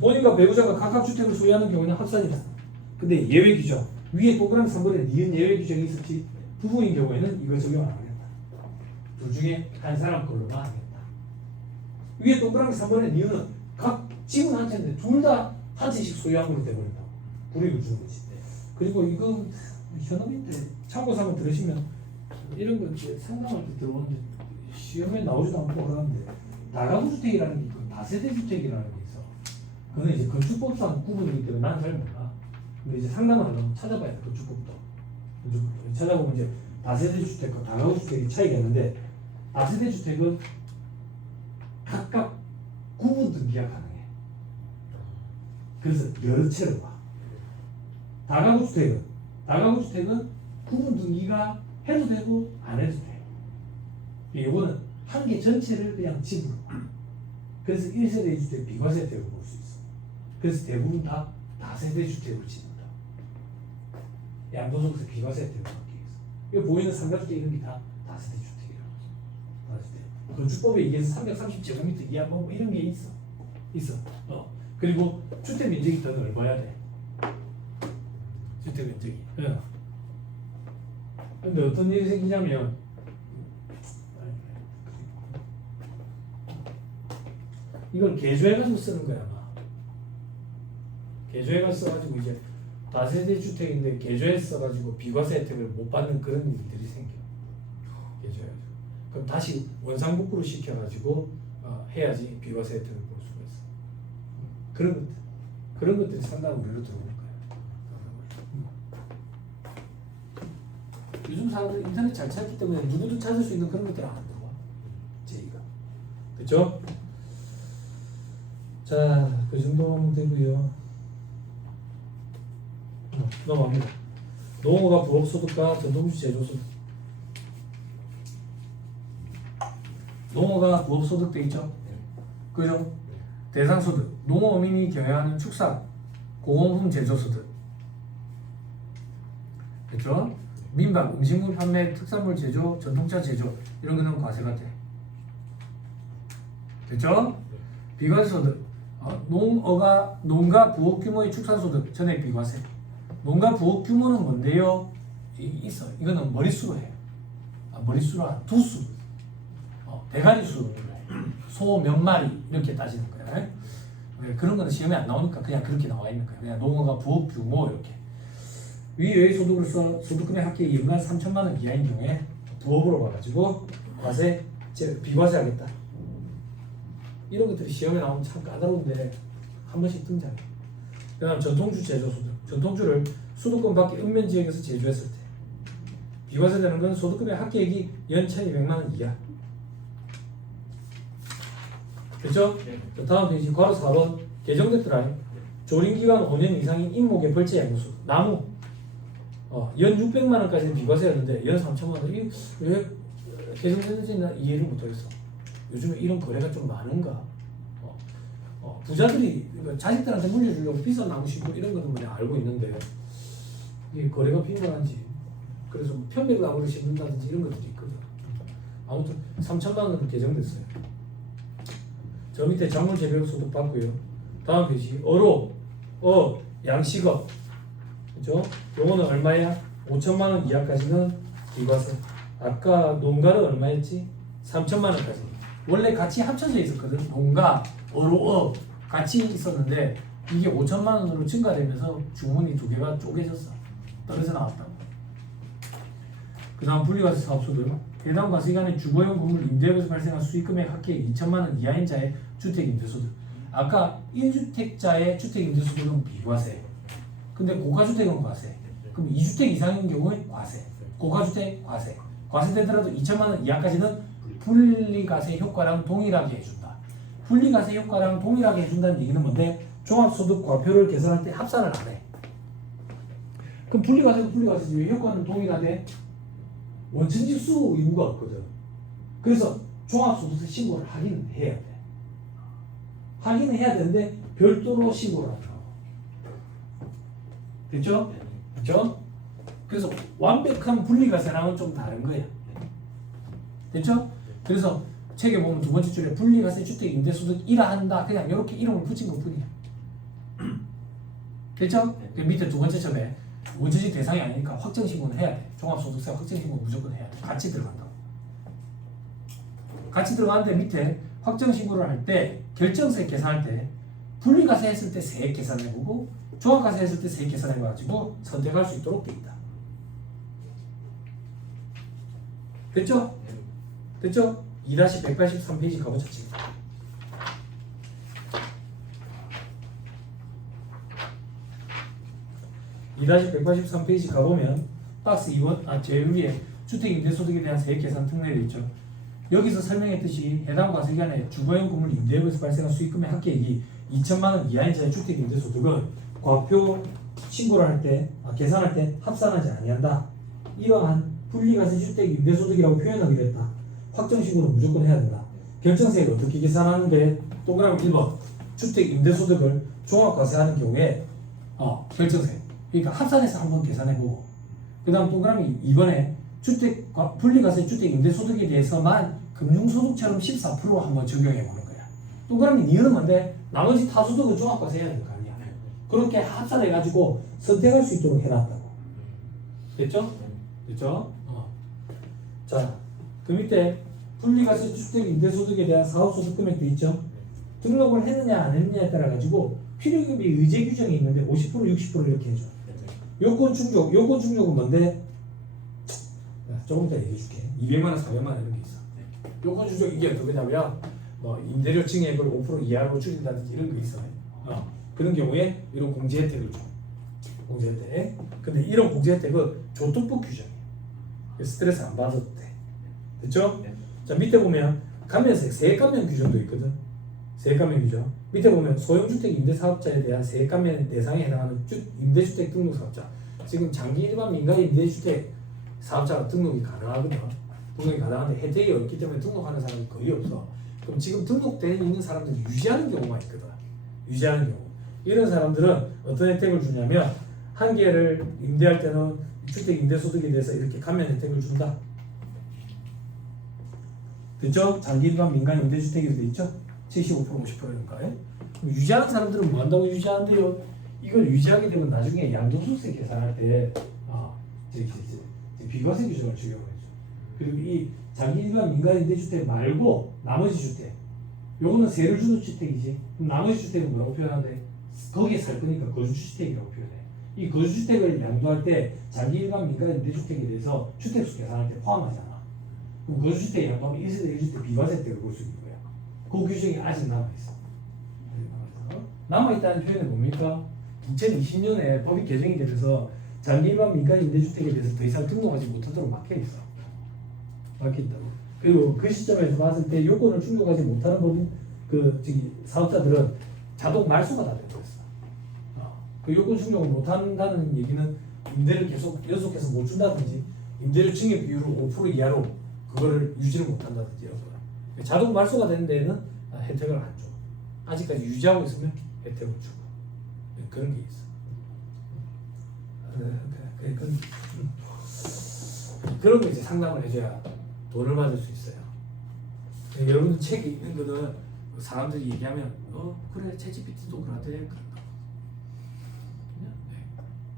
본인과 배우자가 각각 주택을 소유하는 경우에는 합산이다. 근데 예외 규정 위에 동그라미 3번에 니은 예외 규정이 있었지. 부부인 경우에는 이거 적용 안 하겠다. 둘 중에 한 사람 걸로만 하겠다. 위에 동그라미 3번에 니은은 각 지분 한 채인데 둘 다 한 채씩 소유한 걸로 돼버린다. 불이익을 주는 거지. 그리고 이거 현업인 때 참고사항 들으시면 이런 거 이제 상담할 때 들어오는데 시험에 나오지도 않고 그러는데 다가구 주택이라는 게 있고 다세대 주택이라는 게 있어. 그건 이제 건축법상 구분이기 때문에 나는 잘 몰라. 근데 이제 상담을 하려면 찾아봐야 돼. 건축법도 찾아보면 이제 다세대 주택과 다가구 주택이 차이가 있는데 다세대 주택은 각각 구분 등기가 가능해. 그래서 여러 채로 봐. 다가구 주택은 구분 등기가 해도 되고 안 해도 돼. 이거는 한 개 전체를 그냥 집으로 봐. 그래서 1세대 주택 비과세 혜택을 볼 수 있어. 그래서 대부분 다 다세대 주택을 짓는다. 양도소득세 비과세 혜택을 받기 위해서. 이거 보이는 상가주택 이런 게 다 다세대 주택이라고. 다세대. 건축법에 의해서 330제곱미터 이하 뭐 이런 게 있어. 그리고 주택 면적이 더 넓어야 돼. 주택 면적이. 근데 어떤 일이 생기냐면 이걸 개조해가지고 쓰는 거야 아마. 개조해가지고 써가지고 이제 다세대 주택인데 개조해서 써가지고 비과세 혜택을 못 받는 그런 일들이 생겨. 개조해가지고. 그럼 다시 원상복구를 시켜가지고 해야지 비과세 혜택을 볼 수가 있어. 그런 것들이 상당히 우리로 들어오는 거야. 요즘 사람들 인터넷 잘 찾기 때문에 누구든 찾을 수 있는 그런 것들 안 들어와. 제의가. 그렇죠? 자, 그 정도 되고요. 넘어갑니다. 농어가 부업소득과 전통주 제조소득. 농어가 부업소득 돼 있죠? 그죠? 대상소득, 농어민이 경영하는 축산, 공업품 제조소득. 그렇죠? 민박, 음식물 판매, 특산물 제조, 전통차 제조 이런 거는 과세가 돼. 됐죠? 비과세소득, 농가 부업 규모의 축산소득 전액 비과세. 농가 부업 규모는 뭔데요? 있어. 이거는 머릿수로 해. 머릿수로 한 두수, 대가리 수로 해. 소 몇 마리 이렇게 따지는 거야. 그런 거는 시험에 안 나오니까 그냥 그렇게 나와 있는 거야. 그냥 농어가 부업 규모 이렇게. 위외의 소득으로서 소득금의 합계 연간 3천만 원 이하인 경우에 부업으로 봐가지고 비과세 하겠다. 이런 것들이 시험에 나오면 참 까다로운데 한 번씩 등장해. 그다음 전통주 제조소득. 전통주를 수도권 밖의 읍면 지역에서 제조했을 때 비과세되는 건 소득금의 합계액이 연 1,200만 원 이하. 그렇죠? 네. 자, 다음 페이지 괄호 4번 개정됐더라. 조림기간 5년 이상인 임목의 벌채 양수 나무 연 600만 원까지는 비과세였는데 연 3천만 원. 이게 왜 개정됐는지 나 이해를 못하겠어. 요즘에 이런 거래가 좀 많은가? 부자들이 자식들한테 물려주려고 비싼 나무 심고 이런 것도 그냥 알고 있는데 이게 거래가 빈번한지 그래서 뭐 편백나무를 심는다든지 이런 것들이 있거든. 아무튼 3천만 원으로 개정됐어요. 저 밑에 작물재배소득 받고요. 다음 페이지 어로 양식업 그죠? 요거는 얼마야? 5천만 원 이하까지는 비과세. 아까 농가는 얼마였지? 3천만 원까지. 원래 같이 합쳐져 있었거든. 농가, 어로, 같이 있었는데 이게 5천만 원으로 증가되면서 주문이 두 개가 쪼개졌어. 떨어져 나왔다고. 그 다음 분리과세 사업소득. 해당 과세기간에 주거용 건물 임대업에서 발생한 수익금액 합계액 2천만 원 이하인 자의 주택임대소득. 아까 1주택자의 주택임대소득은 비과세. 근데 고가주택은 과세. 그럼 2주택 이상인 경우에 과세. 고가주택 과세. 과세되더라도 2천만 원 이하까지는 분리과세 효과랑 동일하게 해준다. 분리과세 효과랑 동일하게 해준다는 얘기는 뭔데? 종합소득 과표를 계산할 때 합산을 안 해. 그럼 분리과세도 분리과세지 왜 효과는 동일하대? 원천직수 의무가 없거든. 그래서 종합소득세 신고를 하기는 해야 돼. 하기는 해야 되는데 별도로 신고를 하죠. 됐죠? 됐죠? 그래서 완벽한 분리과세랑은 좀 다른 거야. 됐죠? 그래서 책에 보면 두 번째 줄에 분리과세 주택 임대소득 일한다 그냥 이렇게 이름을 붙인 것 뿐이야. 됐죠? 그 밑에 두 번째 점에 원천직 대상이 아니니까 확정신고는 해야 돼. 종합소득세 확정신고 무조건 해야 돼. 같이 들어간다고. 같이 들어가는데 밑에 확정신고를 할 때 결정세 계산할 때 분리과세 했을 때 세액 계산해보고 종합과세 했을 때 세액 계산해가지고 선택할 수 있도록 돼 있다. 됐죠? 됐죠? 2-183페이지 가보자 지금. (2-183페이지) 가보면 박스 2번 제일 위에 주택임대소득에 대한 세액 계산 특례를 있죠. 여기서 설명했듯이 해당 과세기간에 주거용 건물 임대업에서 발생한 수익금의 합계액이 2천만 원 이하인 자의 주택임대소득은 과표 신고를 할 때 계산할 때 합산하지 아니한다. 이러한 분리과세 주택임대소득이라고 표현하기로 했다. 확정신고는 무조건 해야 된다. 결정세액을 어떻게 계산하는데? 동그라미 1번 주택임대소득을 종합과세하는 경우에 결정세 그러니까 합산해서 한번 계산해보고 그 다음 동그라미 2번에 분리과세 주택임대소득에 대해서만 금융소득처럼 14% 한번 적용해보는 거야. 동그라미 니은은 뭔데? 나머지 타소득은 종합과세 해야 될 거 아니야. 그렇게 합산해가지고 선택할 수 있도록 해놨다고. 됐죠? 됐죠? 자, 그 밑에 분리과세 주택임대소득에 대한 사업소득 금액도 있죠. 등록을 했느냐 안 했느냐에 따라 가지고 필요금이 의제 규정이 있는데 50% 60% 이렇게 해줘. 요건 충족은 뭔데? 조금 이따 얘기해 줄게. 200만 원, 400만 원 이런 게 있어. 요건 충족 이게 어떤 거냐면 뭐 임대료 증액을 5% 이하로 줄인다든지 이런 거 있어. 그런 경우에 이런 공제 혜택을 줘. 공제 혜택. 근데 이런 공제 혜택은 조특법 규정이에요. 스트레스 안 받아도 돼. 됐죠? 자 밑에 보면 감면세 세액 감면 규정도 있거든. 세액 감면 규정. 밑에 보면 소형주택 임대사업자에 대한 세액 감면 대상에 해당하는 임대주택 등록 사업자. 지금 장기 일반 민간 임대주택 사업자가 등록이 가능하거든. 등록이 가능한데 혜택이 없기 때문에 등록하는 사람이 거의 없어. 그럼 지금 등록되어 있는 사람들이 유지하는 경우가 있거든. 유지하는 경우. 이런 사람들은 어떤 혜택을 주냐면 한 개를 임대할 때는 주택 임대소득에 대해서 이렇게 감면 혜택을 준다. 됐죠? 장기 일반 민간 임대주택이 돼 있죠? 75% 50%인가요? 유지하는 사람들은 뭐 한다고 유지하는데요? 이걸 유지하게 되면 나중에 양도소득세 계산할 때 비과세 규정을 적용해줘. 그리고 이 장기 일반 민간 임대주택 말고 나머지 주택 요거는 세를 주는 주택이지. 그럼 나머지 주택은 뭐라고 표현하는데? 거기에 살 거니까 거주주택이라고 표현해. 이 거주주택을 양도할 때 장기 일반 민간 임대주택에 대해서 주택수 계산할 때 포함하잖아. 그럼 거주주택 양도하면 1세대 1주택 비과세 혜택을 볼 수 있는 거야. 그 규정이 아직 남아있어. 남아있다는 표현은 뭡니까? 2020년에 법이 개정이 되면서 장기 일반 민간 임대주택에 대해서 더 이상 등록하지 못하도록 막혀있어. 막혀있다고. 그리고 그 시점에서 봤을 때 요건을 충족하지 못하는 법인 그 저기 사업자들은 자동 말소가 다 되고 있어. 그 요건 충족을 못 한다는 얘기는 임대를 계속 연속해서 못 준다든지 임대료 증액 비율을 5% 이하로 그거를 유지를 못 한다든지 이런 거야. 자동 말소가 되는 데는 혜택을 안 줘. 아직까지 유지하고 있으면 혜택을 주고 그런 게 있어. 그런 거 이제 상담을 해줘야 돈을 받을 수 있어요. 여러분들 책이 있는 거는 사람들이 얘기하면 그래 챗GPT도 그러대 그런다.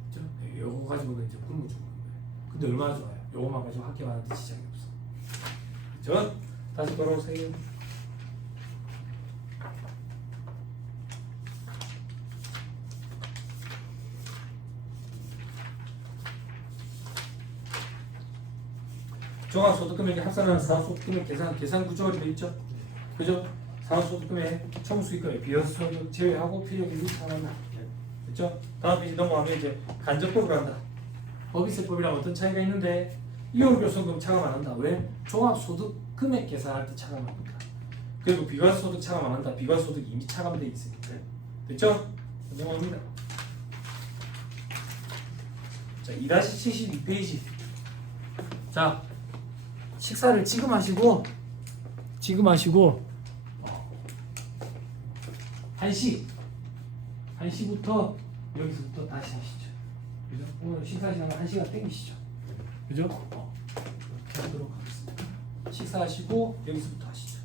그죠? 요거 가지고는 이제 굶어 죽는 거예요. 근데 얼마나 좋아요. 요거만 가지고 학교 가는데 지장이 없어. 그죠? 다시 돌아오세요. 종합소득금액에 합산하는 사업소득금액 계산 구조가 되어 있죠. 그죠? 사업소득금액 총수익금액 비효소득 제외하고 필요액이 유창한다. 그렇죠? 다음 페이지 넘어가면 이제 간접법을 한다. 법인세법이랑 어떤 차이가 있는데 이월교선금 차감 안 한다. 왜? 종합소득금액 계산할 때 차감 안 한다. 그리고 비과소득 차감 안 한다. 비과소득 이미 차감돼 있으니까. 됐죠? 넘어갑니다. 자, 2-72페이지. 자, 식사를 지금 하시고 1시부터 여기서부터 다시 하시죠. 그죠? 오늘 식사 시간은 1시간 땡기시죠. 그죠? 이렇게 하도록 하겠습니다. 식사하시고 여기서부터 하시죠.